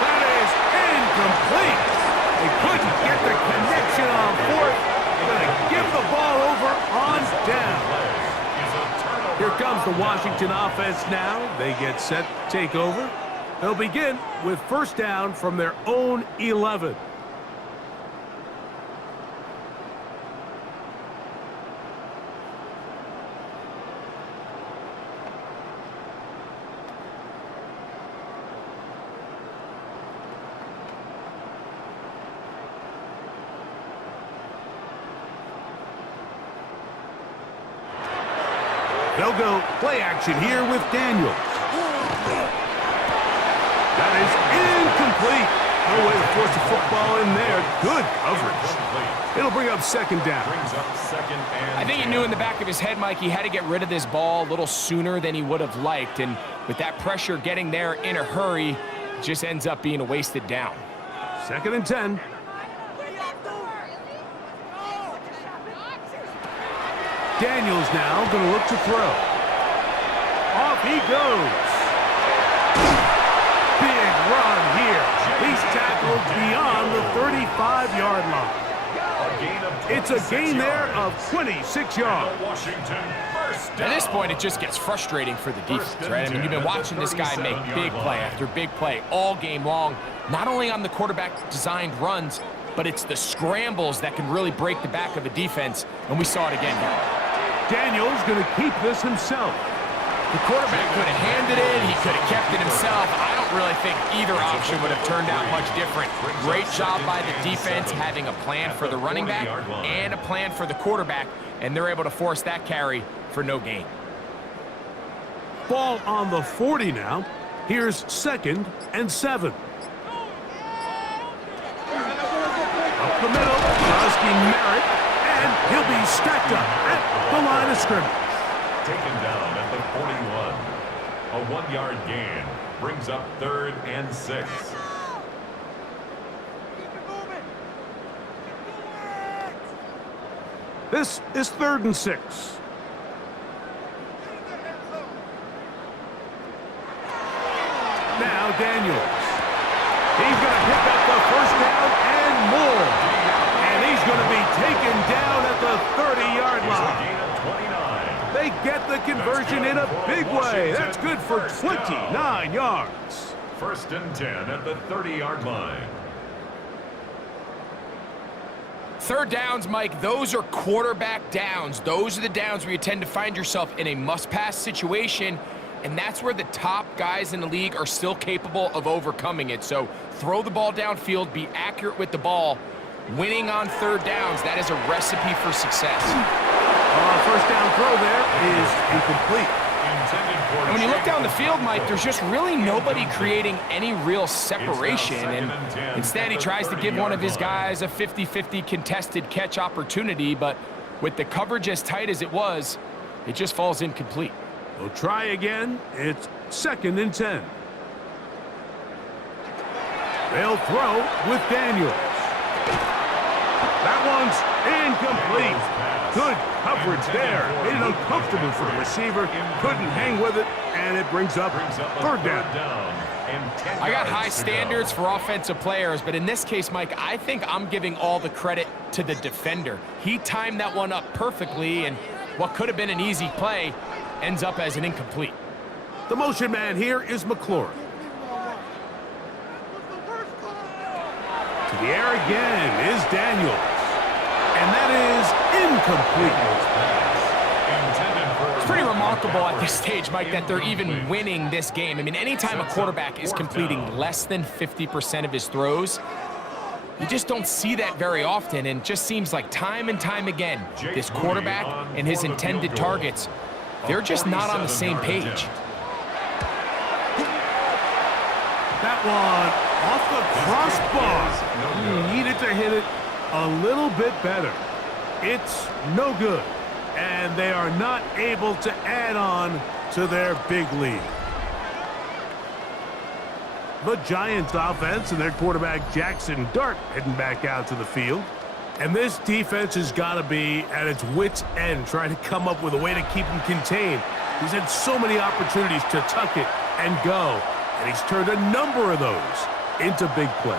That is incomplete. They couldn't get the connection on fourth. Going to give the ball over on down. Here comes the Washington offense now. They get set to take over. They'll begin with first down from their own 11. They'll go play action here with Daniels. That is incomplete. No way to force the football in there. Good coverage. It'll bring up second down. I think he knew in the back of his head, Mike, he had to get rid of this ball a little sooner than he would have liked. And with that pressure getting there in a hurry, it just ends up being a wasted down. Second and 10. Daniels now going to look to throw. Off he goes. Big run here. He's tackled beyond the 35-yard line. It's a gain there of 26 yards. At this point, it just gets frustrating for the defense, right? I mean, you've been watching this guy make big play after big play all game long, not only on the quarterback-designed runs, but it's the scrambles that can really break the back of a defense, and we saw it again here. Daniels going to keep this himself. The quarterback could have handed it. He could have kept it himself. I don't really think either option would have turned out much different. Great job by the defense having a plan for the running back and a plan for the quarterback, and they're able to force that carry for no gain. Ball on the 40 now. Here's second and 7. Up the middle, asking Merritt, and he'll be stacked up at the line of scrimmage. Taken down at the 41. A 1-yard gain brings up third and 6. This is third and 6. Now Daniels. He's going to pick up the first down and more. And he's going to be taken down at the 30-yard line. They get the conversion in a big way. That's good for 29 yards. First and 10 at the 30-yard line. Third downs, Mike, those are quarterback downs. Those are the downs where you tend to find yourself in a must-pass situation, and that's where the top guys in the league are still capable of overcoming it. So throw the ball downfield, be accurate with the ball. Winning on third downs, that is a recipe for success. First down throw there is incomplete. And when you look down the field, Mike, there's just really nobody creating any real separation. And instead, he tries to give one of his guys a 50-50 contested catch opportunity. But with the coverage as tight as it was, it just falls incomplete. We'll try again. It's second and 10. They'll throw with Daniels. That one's incomplete. Good coverage there. Made it uncomfortable for the receiver. Couldn't hang with it, and it brings up third down. I got high standards for offensive players, but in this case, Mike, I think I'm giving all the credit to the defender. He timed that one up perfectly, and what could have been an easy play ends up as an incomplete. The motion man here is McLaurin. To the air again is Daniels. And that is incomplete. It's pretty remarkable at this stage, Mike, that they're even winning this game. I mean, anytime a quarterback is completing less than 50% of his throws, you just don't see that very often, and it just seems like time and time again, this quarterback and his intended targets, they're just not on the same page. That one off the crossbar. Needed to hit it. a little bit better. It's no good, and they are not able to add on to their big lead. The Giants offense and their quarterback Jackson Dart heading back out to the field. And this defense has got to be at its wits' end trying to come up with a way to keep him contained. He's had so many opportunities to tuck it and go, and he's turned a number of those into big plays.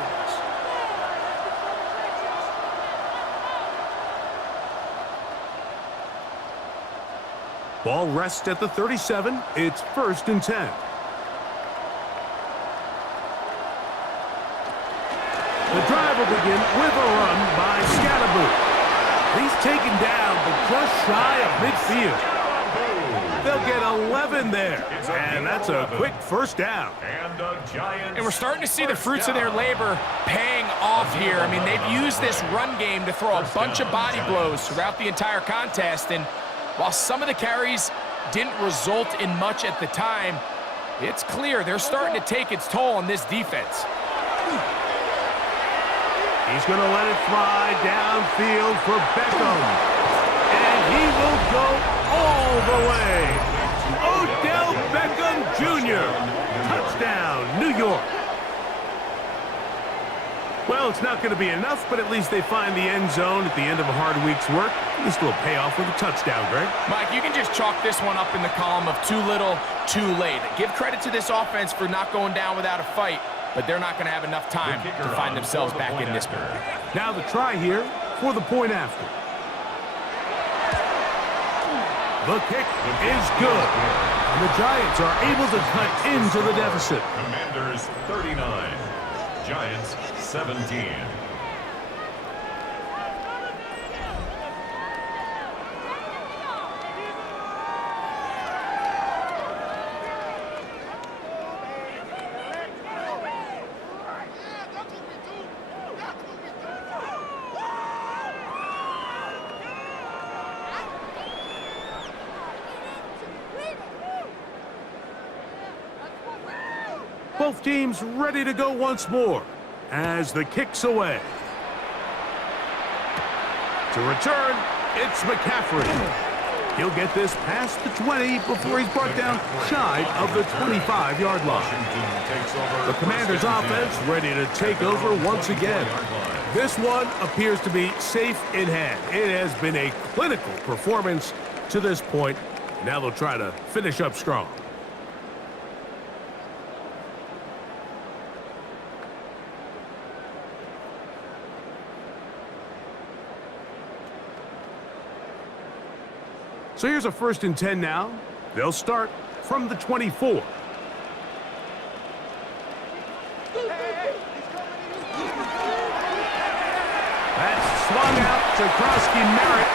Ball rests at the 37. It's 1st and 10. The drive will begin with a run by Scatterboot. He's taken down, but just shy of midfield. They'll get 11 there, and that's a quick first down. And we're starting to see the fruits of their labor paying off here. I mean, they've used this run game to throw a bunch of body blows throughout the entire contest, and while some of the carries didn't result in much at the time, it's clear they're starting to take its toll on this defense. He's going to let it fly downfield for Beckham. And he will go all the way. Odell Beckham Jr. Touchdown, New York. Well, it's not going to be enough, but at least they find the end zone at the end of a hard week's work. This will pay off with a touchdown, Greg. Mike, you can just chalk this one up in the column of too little, too late. Give credit to this offense for not going down without a fight, but they're not going to have enough time to find themselves back in this one. Now the try here for the point after. The kick is good. And the Giants are able to cut into the deficit. Commanders 39, Giants 17. Both teams ready to go once more as the kick's away. To return, it's McCaffrey. He'll get this past the 20 before he's brought down shy of the 25-yard line. The Commanders' offense ready to take over once again. This one appears to be safe in hand. It has been a clinical performance to this point. Now they'll try to finish up strong. So here's a 1st and 10 now. They'll start from the 24. That's swung out to Krosky-Merritt.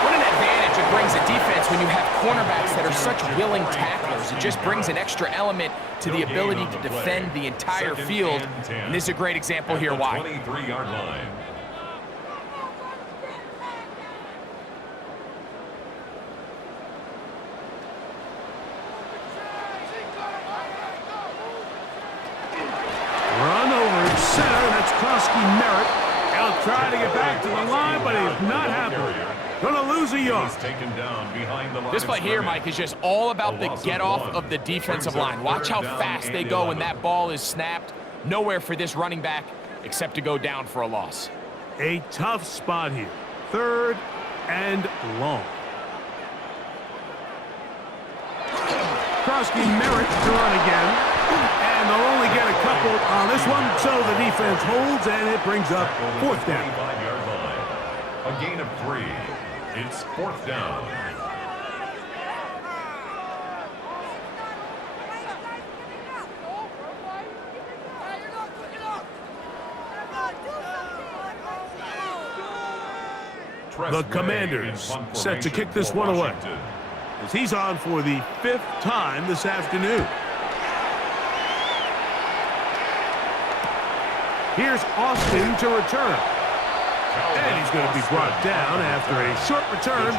What an advantage it brings a defense when you have cornerbacks that are such willing tacklers. It just brings an extra element to the ability to defend the entire field. And this is a great example here why. 23-yard line. Run over center. That's Krosky-Merritt. He'll try to get back to the line, but he's not happy. Gonna lose a yard. Taken down behind the line. This play here, Mike, is just all about the get-off of the defensive line. Watch how fast they go when that ball is snapped. Nowhere for this running back except to go down for a loss. A tough spot here. 3rd and long. Krosky-Merritt to run again. And they'll only get a couple on this one, so the defense holds, and it brings up 4th down. 25-yard line. A gain of 3. It's 4th down. The Commanders set to kick this one away, as he's on for the 5th time this afternoon. Here's Austin to return. And he's going to be brought down after a short return.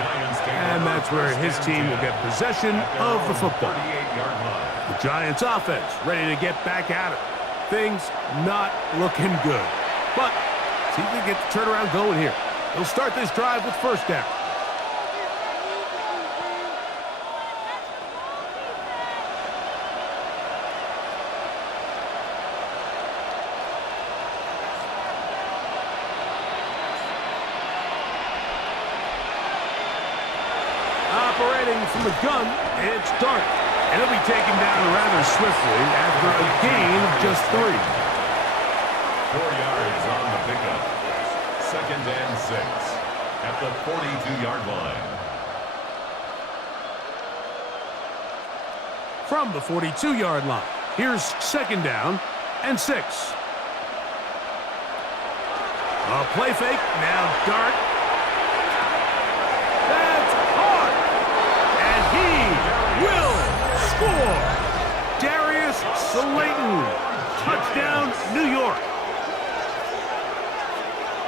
And that's where his team will get possession of the football. The Giants offense ready to get back at it. Things not looking good. But See if they get the turnaround going here. They'll start this drive with first down. Operating from the gun, it's Dart. And he'll be taken down rather swiftly after a gain of just 3. 4 yards on the pickup. 2nd and 6 at the 42-yard line. From the 42-yard line, here's 2nd down and 6. A play fake, now Dart. That's caught! And he will score! Darius Slayton, touchdown, New York.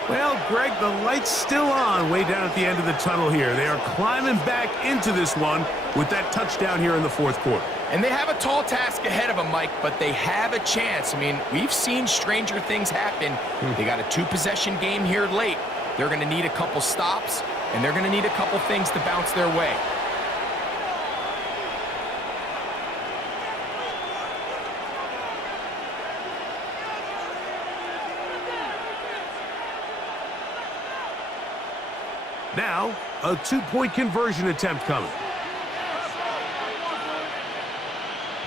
Well, Greg, the light's still on way down at the end of the tunnel here. They are climbing back into this one with that touchdown here in the 4th quarter. And they have a tall task ahead of them, Mike, but they have a chance. I mean, we've seen stranger things happen. They got a 2-possession game here late. They're going to need a couple stops, and they're going to need a couple things to bounce their way. Now, a 2-point conversion attempt coming.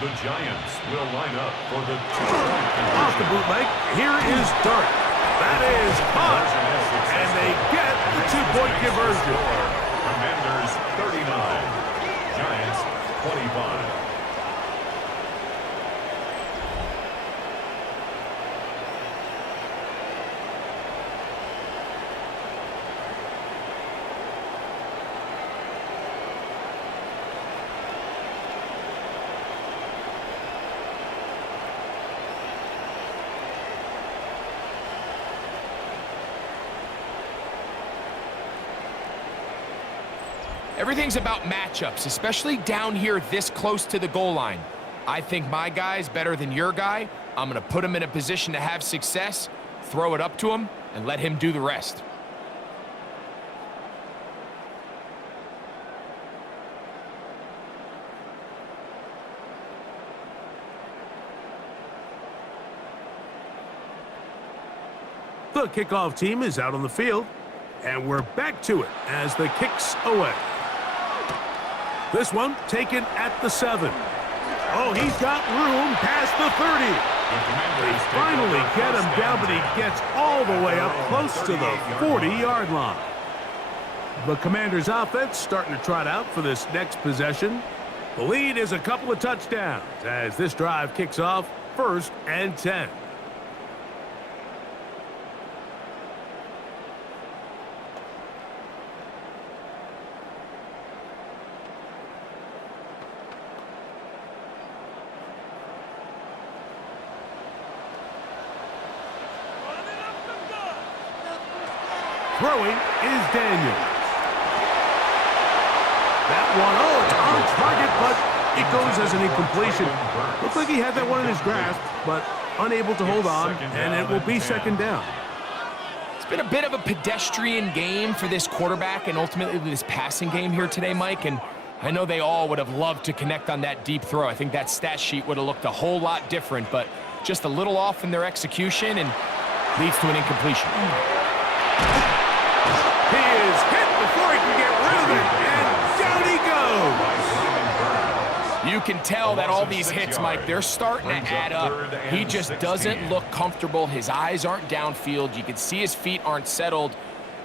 The Giants will line up for the 2-point conversion. Off the bootleg, here is Dart. That is caught. And they get the 2-point conversion. Commanders 39, Giants 25. Everything's about matchups, especially down here this close to the goal line. I think my guy's better than your guy. I'm going to put him in a position to have success, throw it up to him, and let him do the rest. The kickoff team is out on the field, and we're back to it as the kick's away. This one taken at the 7. Oh, he's got room past the 30. They finally get him down, but he gets all the way up close to the 40-yard line. The Commanders' offense starting to trot out for this next possession. The lead is a couple of touchdowns as this drive kicks off 1st and 10. Throwing is Daniels. That one, oh, it's on target, but it goes as an incompletion. Looks like he had that one in his grasp, but unable to hold on, and it will be 2nd down. It's been a bit of a pedestrian game for this quarterback and ultimately this passing game here today, Mike, and I know they all would have loved to connect on that deep throw. I think that stat sheet would have looked a whole lot different, but just a little off in their execution and leads to an incompletion. He is hit before he can get rid of it, and down he goes. You can tell that all these hits, Mike, they're starting to add up. He just doesn't look comfortable. His eyes aren't downfield. You can see his feet aren't settled.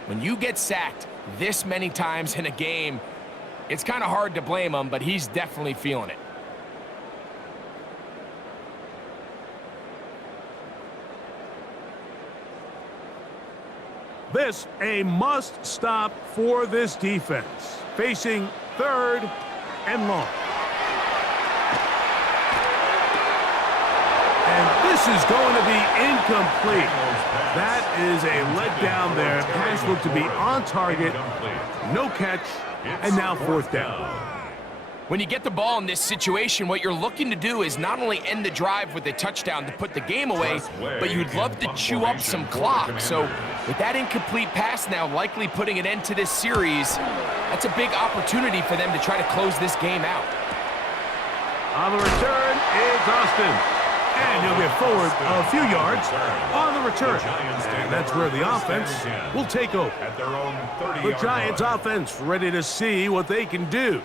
When you get sacked this many times in a game, it's kind of hard to blame him, but he's definitely feeling it. This a must stop for this defense. Facing 3rd and long. And this is going to be incomplete. That is a letdown there. Pass looked to be on target. No catch. And now 4th down. When you get the ball in this situation, what you're looking to do is not only end the drive with a touchdown to put the game away, but you'd love to chew up some clock. So with that incomplete pass now likely putting an end to this series, that's a big opportunity for them to try to close this game out. On the return, it's Austin. And he'll get forward a few yards on the return. And that's where the offense will take over. At their own 30-yard The Giants offense ready to see what they can do.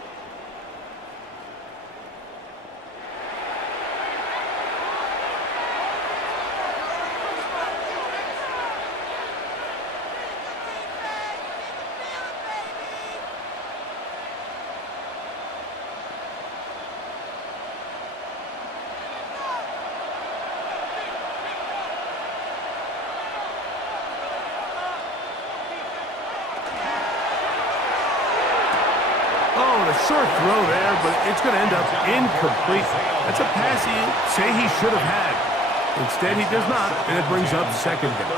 Short throw there, but it's going to end up incomplete. That's a pass he'd say he should have had. Instead, he does not, and it brings up second down.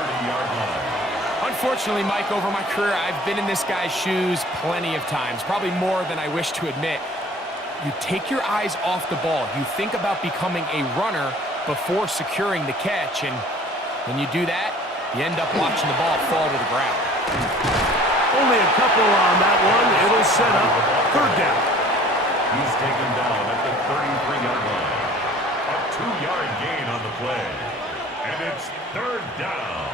Unfortunately, Mike, over my career, I've been in this guy's shoes plenty of times, probably more than I wish to admit. You take your eyes off the ball. You think about becoming a runner before securing the catch, and when you do that, you end up watching the ball fall to the ground. Only a couple on that one. It'll set up third down. He's taken down at the 33-yard line. A 2-yard gain on the play. And it's third down.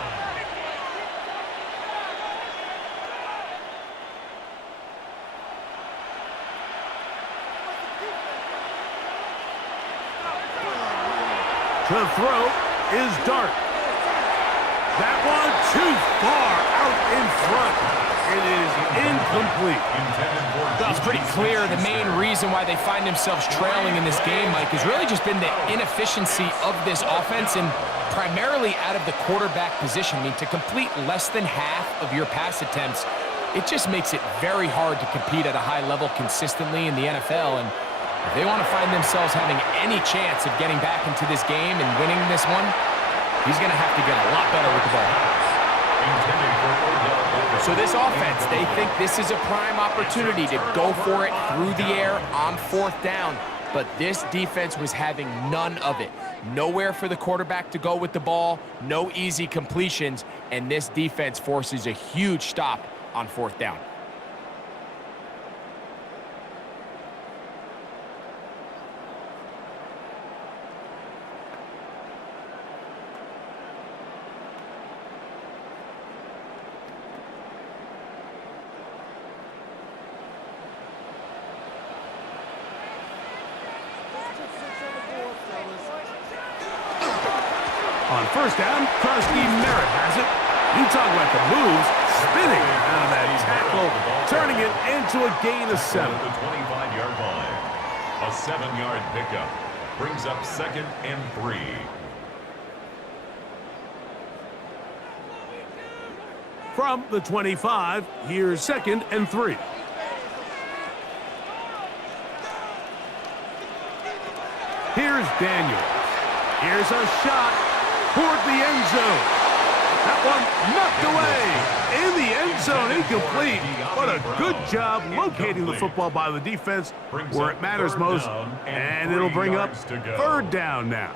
The throw is Dart. That one too far out in front. It is incomplete. It's pretty clear the main reason why they find themselves trailing in this game, Mike, has really just been the inefficiency of this offense and primarily out of the quarterback position. I mean, to complete less than half of your pass attempts, it just makes it very hard to compete at a high level consistently in the NFL. And if they want to find themselves having any chance of getting back into this game and winning this one, he's going to have to get a lot better with the ball. So this offense, they think this is a prime opportunity to go for it through the air on fourth down. But this defense was having none of it. Nowhere for the quarterback to go with the ball, no easy completions, and this defense forces a huge stop on fourth down. On first down, Krusty Merritt has it. You talk about the moves, spinning out of that tackle, turning it into a gain of 7. At the 25-yard line. A 7-yard pickup brings up 2nd and 3. From the 25, here's 2nd and 3. Here's Daniels. Here's a shot toward the end zone. That one knocked away. In the end zone, incomplete. What a good job locating the football by the defense where it matters most. And it'll bring up third down now.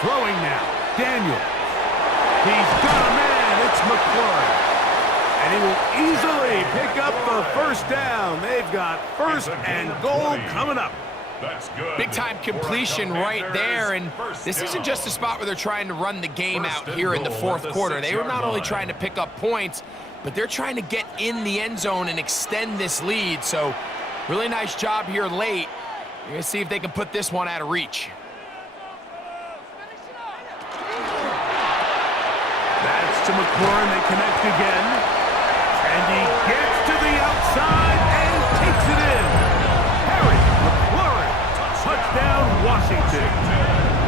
Throwing now, Daniels. He's got a man, it's McLaurin. And he will easily pick up the first down. They've got first and goal coming up. That's good. Big time completion right there, and this isn't just a spot where they're trying to run the game out here in the fourth quarter. They were not only trying to pick up points, but they're trying to get in the end zone and extend this lead. So really nice job here late. You're going to see if they can put this one out of reach. That's to McLaurin. They connect again. And he gets to the outside and takes it in. Harry McLaurin, touchdown Washington.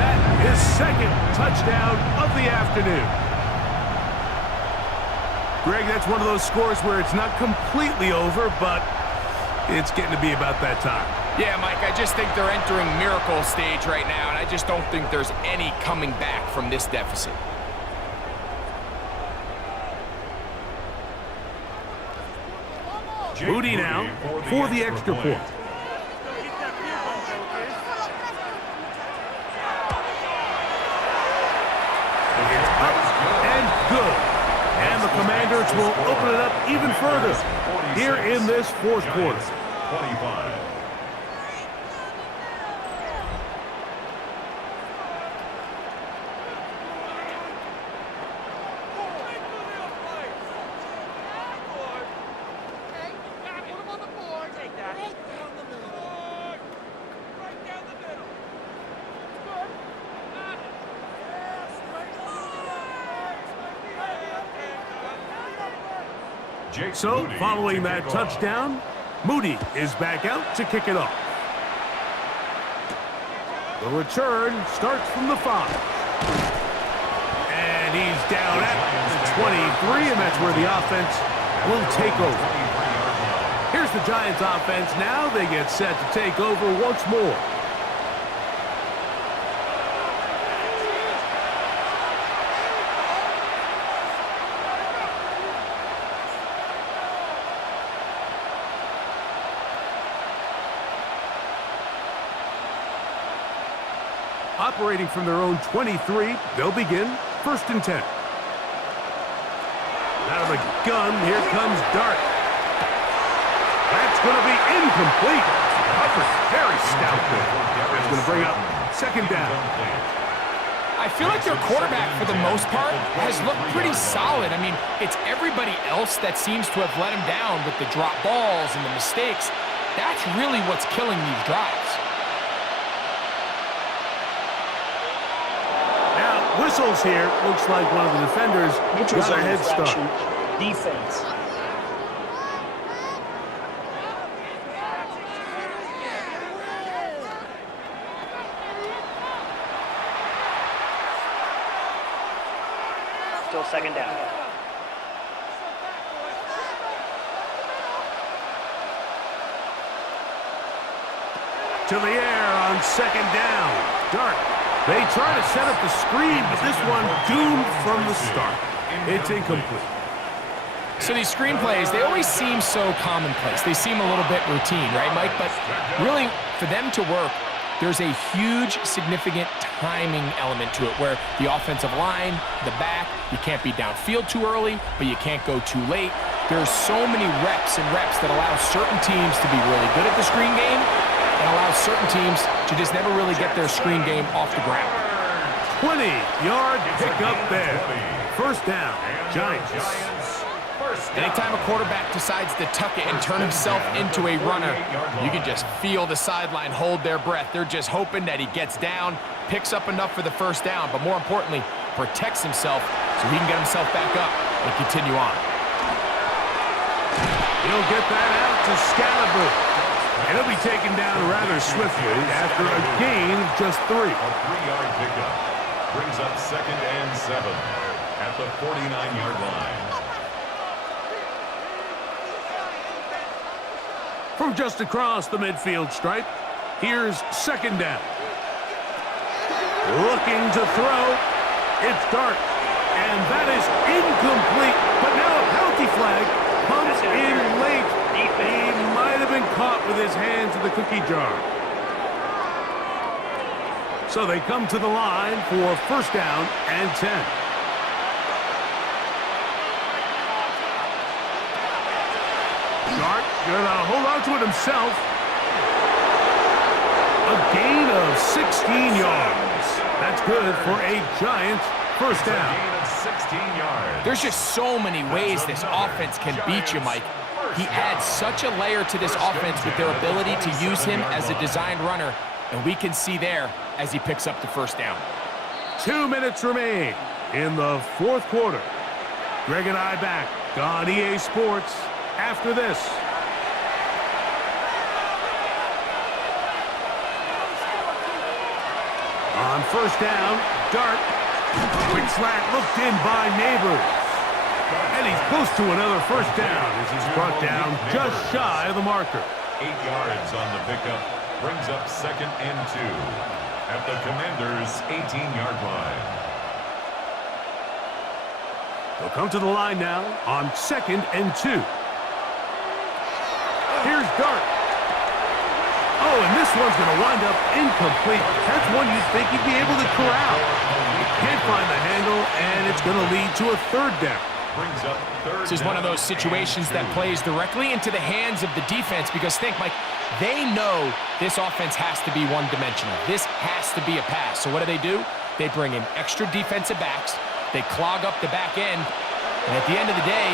That is second touchdown of the afternoon. Greg, that's one of those scores where it's not completely over, but it's getting to be about that time. Yeah, Mike, I just think they're entering miracle stage right now, and I just don't think there's any coming back from this deficit. Moody now for the extra point. And good. And the Commanders will open it up even further here in this fourth quarter. 25. So, following that touchdown, Moody is back out to kick it off. The return starts from the 5. And he's down at the 23, and that's where the offense will take over. Here's the Giants offense now. They get set to take over once more. Operating from their own 23, they'll begin 1st and 10. Out of the gun, here comes Dart. That's going to be incomplete. Coverage very stout there. That's going to bring up 2nd down. I feel like their quarterback, for the most part, has looked pretty solid. I mean, it's everybody else that seems to have let him down with the drop balls and the mistakes. That's really what's killing these drives. Whistles here. Looks like one of the defenders got a head start. Defense. Still 2nd down. To the air on 2nd down. Dart. They try to set up the screen, but this one doomed from the start. It's incomplete. So these screenplays, they always seem so commonplace. They seem a little bit routine, right, Mike? But really, for them to work, there's a huge, significant timing element to it where the offensive line, the back, you can't be downfield too early, but you can't go too late. There's so many reps and reps that allow certain teams to be really good at the screen game and allow certain teams to just never really get their screen game off the ground. 20-yard pickup there. 1st down, Giants. Anytime a quarterback decides to tuck it and turn himself into a runner, you can just feel the sideline hold their breath. They're just hoping that he gets down, picks up enough for the 1st down, but more importantly, protects himself so he can get himself back up and continue on. He'll get that out to Scalaboo. And he'll be taken down rather swiftly after a gain of just 3. A 3-yard pickup brings up 2nd and 7 at the 49-yard line. From just across the midfield stripe, here's 2nd down. Looking to throw. It's Dart. And that is incomplete. But now a penalty flag comes in late. He might have been caught with his hands in the cookie jar. So they come to the line for 1st down and 10. Dart gonna hold on to it himself. A gain of 16 yards. That's good for a Giants 1st down. A gain of 16 yards. There's just so many ways this offense can beat you, Mike. He adds such a layer to this offense with their ability to use him as a designed runner, and we can see there as he picks up the 1st down. 2 minutes remain in the 4th quarter. Greg and I back on EA Sports after this. On 1st down, Dart. Quick slant looked in by Neighbors. And he's close to another 1st down as he's brought down just shy of the marker. 8 yards on the pickup Brings up 2nd and 2 at the Commanders' 18-yard line. They'll come to the line now on 2nd and 2. Here's Dart. Oh, and this one's going to wind up incomplete. That's one you'd think he'd be able to corral. He can't find the handle, and it's going to lead to a 3rd down. Brings up 3rd This is one of those situations that plays directly into the hands of the defense because think, Mike, they know this offense has to be one-dimensional. This has to be a pass. So what do? They bring in extra defensive backs. They clog up the back end. And at the end of the day,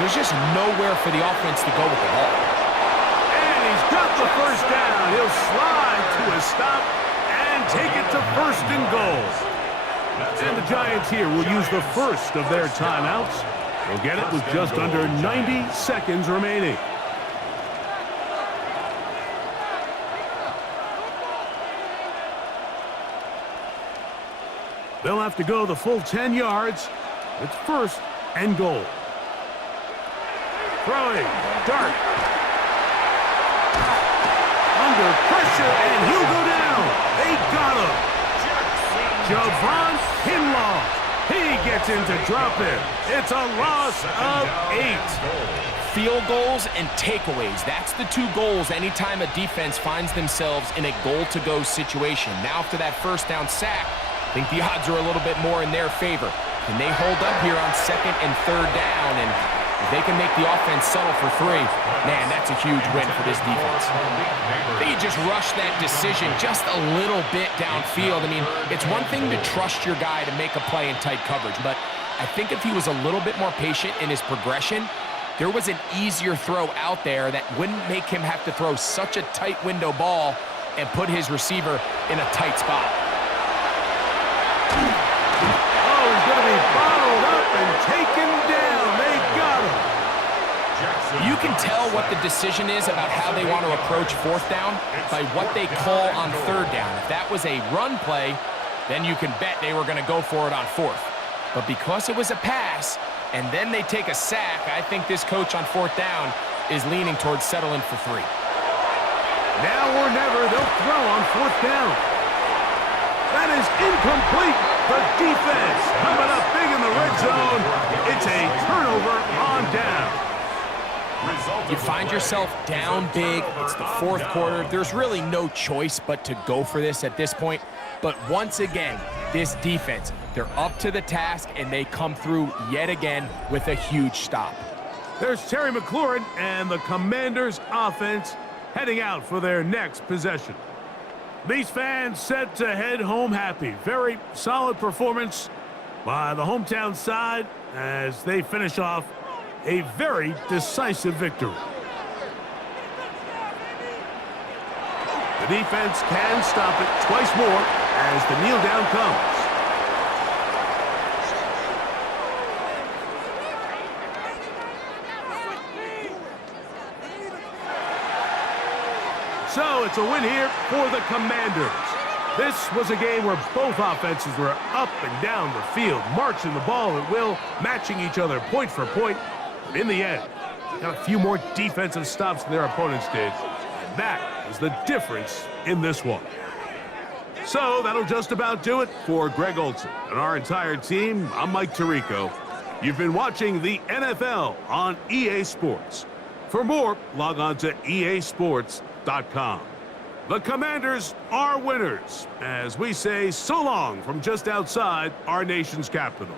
there's just nowhere for the offense to go with the ball. And he's got the 1st down. He'll slide to a stop and take it to 1st and goal. And the Giants here will use the first of their timeouts. They'll get it with just under 90 seconds remaining. They'll have to go the full 10 yards. It's 1st and goal. Throwing. Dart. Under pressure, and he'll go down. They got him. Javon Kinlaw. He gets in to drop it. It's a loss of 8. Field goals and takeaways. That's the 2 goals anytime a defense finds themselves in a goal-to-go situation. Now after that 1st down sack, I think the odds are a little bit more in their favor. Can they hold up here on 2nd and 3rd down? And if they can make the offense settle for 3, man, that's a huge win for this defense. They just rushed that decision just a little bit downfield. I mean, it's one thing to trust your guy to make a play in tight coverage, but I think if he was a little bit more patient in his progression, there was an easier throw out there that wouldn't make him have to throw such a tight window ball and put his receiver in a tight spot. Oh, he's going to be bottled up and taken down. They got him. You can tell what the decision is about how they want to approach 4th down by what they call on 3rd down. If that was a run play, then you can bet they were going to go for it on 4th. But because it was a pass, and then they take a sack, I think this coach on 4th down is leaning towards settling for 3. Now or never, they'll throw on 4th down. That is incomplete. The defense coming up big in the red zone. It's a turnover on down. You find yourself down big. It's the 4th quarter. There's really no choice but to go for this at this point. But once again, this defense, they're up to the task, and they come through yet again with a huge stop. There's Terry McLaurin and the Commanders' offense heading out for their next possession. These fans set to head home happy. Very solid performance by the hometown side as they finish off a very decisive victory. The defense can stop it twice more as the kneel down comes. So it's a win here for the Commanders. This was a game where both offenses were up and down the field, marching the ball at will, matching each other point for point. But in the end, they got a few more defensive stops than their opponents did. And that is the difference in this one. So that'll just about do it for Greg Olson and our entire team. I'm Mike Tirico. You've been watching the NFL on EA Sports. For more, log on to easports.com. The Commanders are winners, as we say so long from just outside our nation's capital.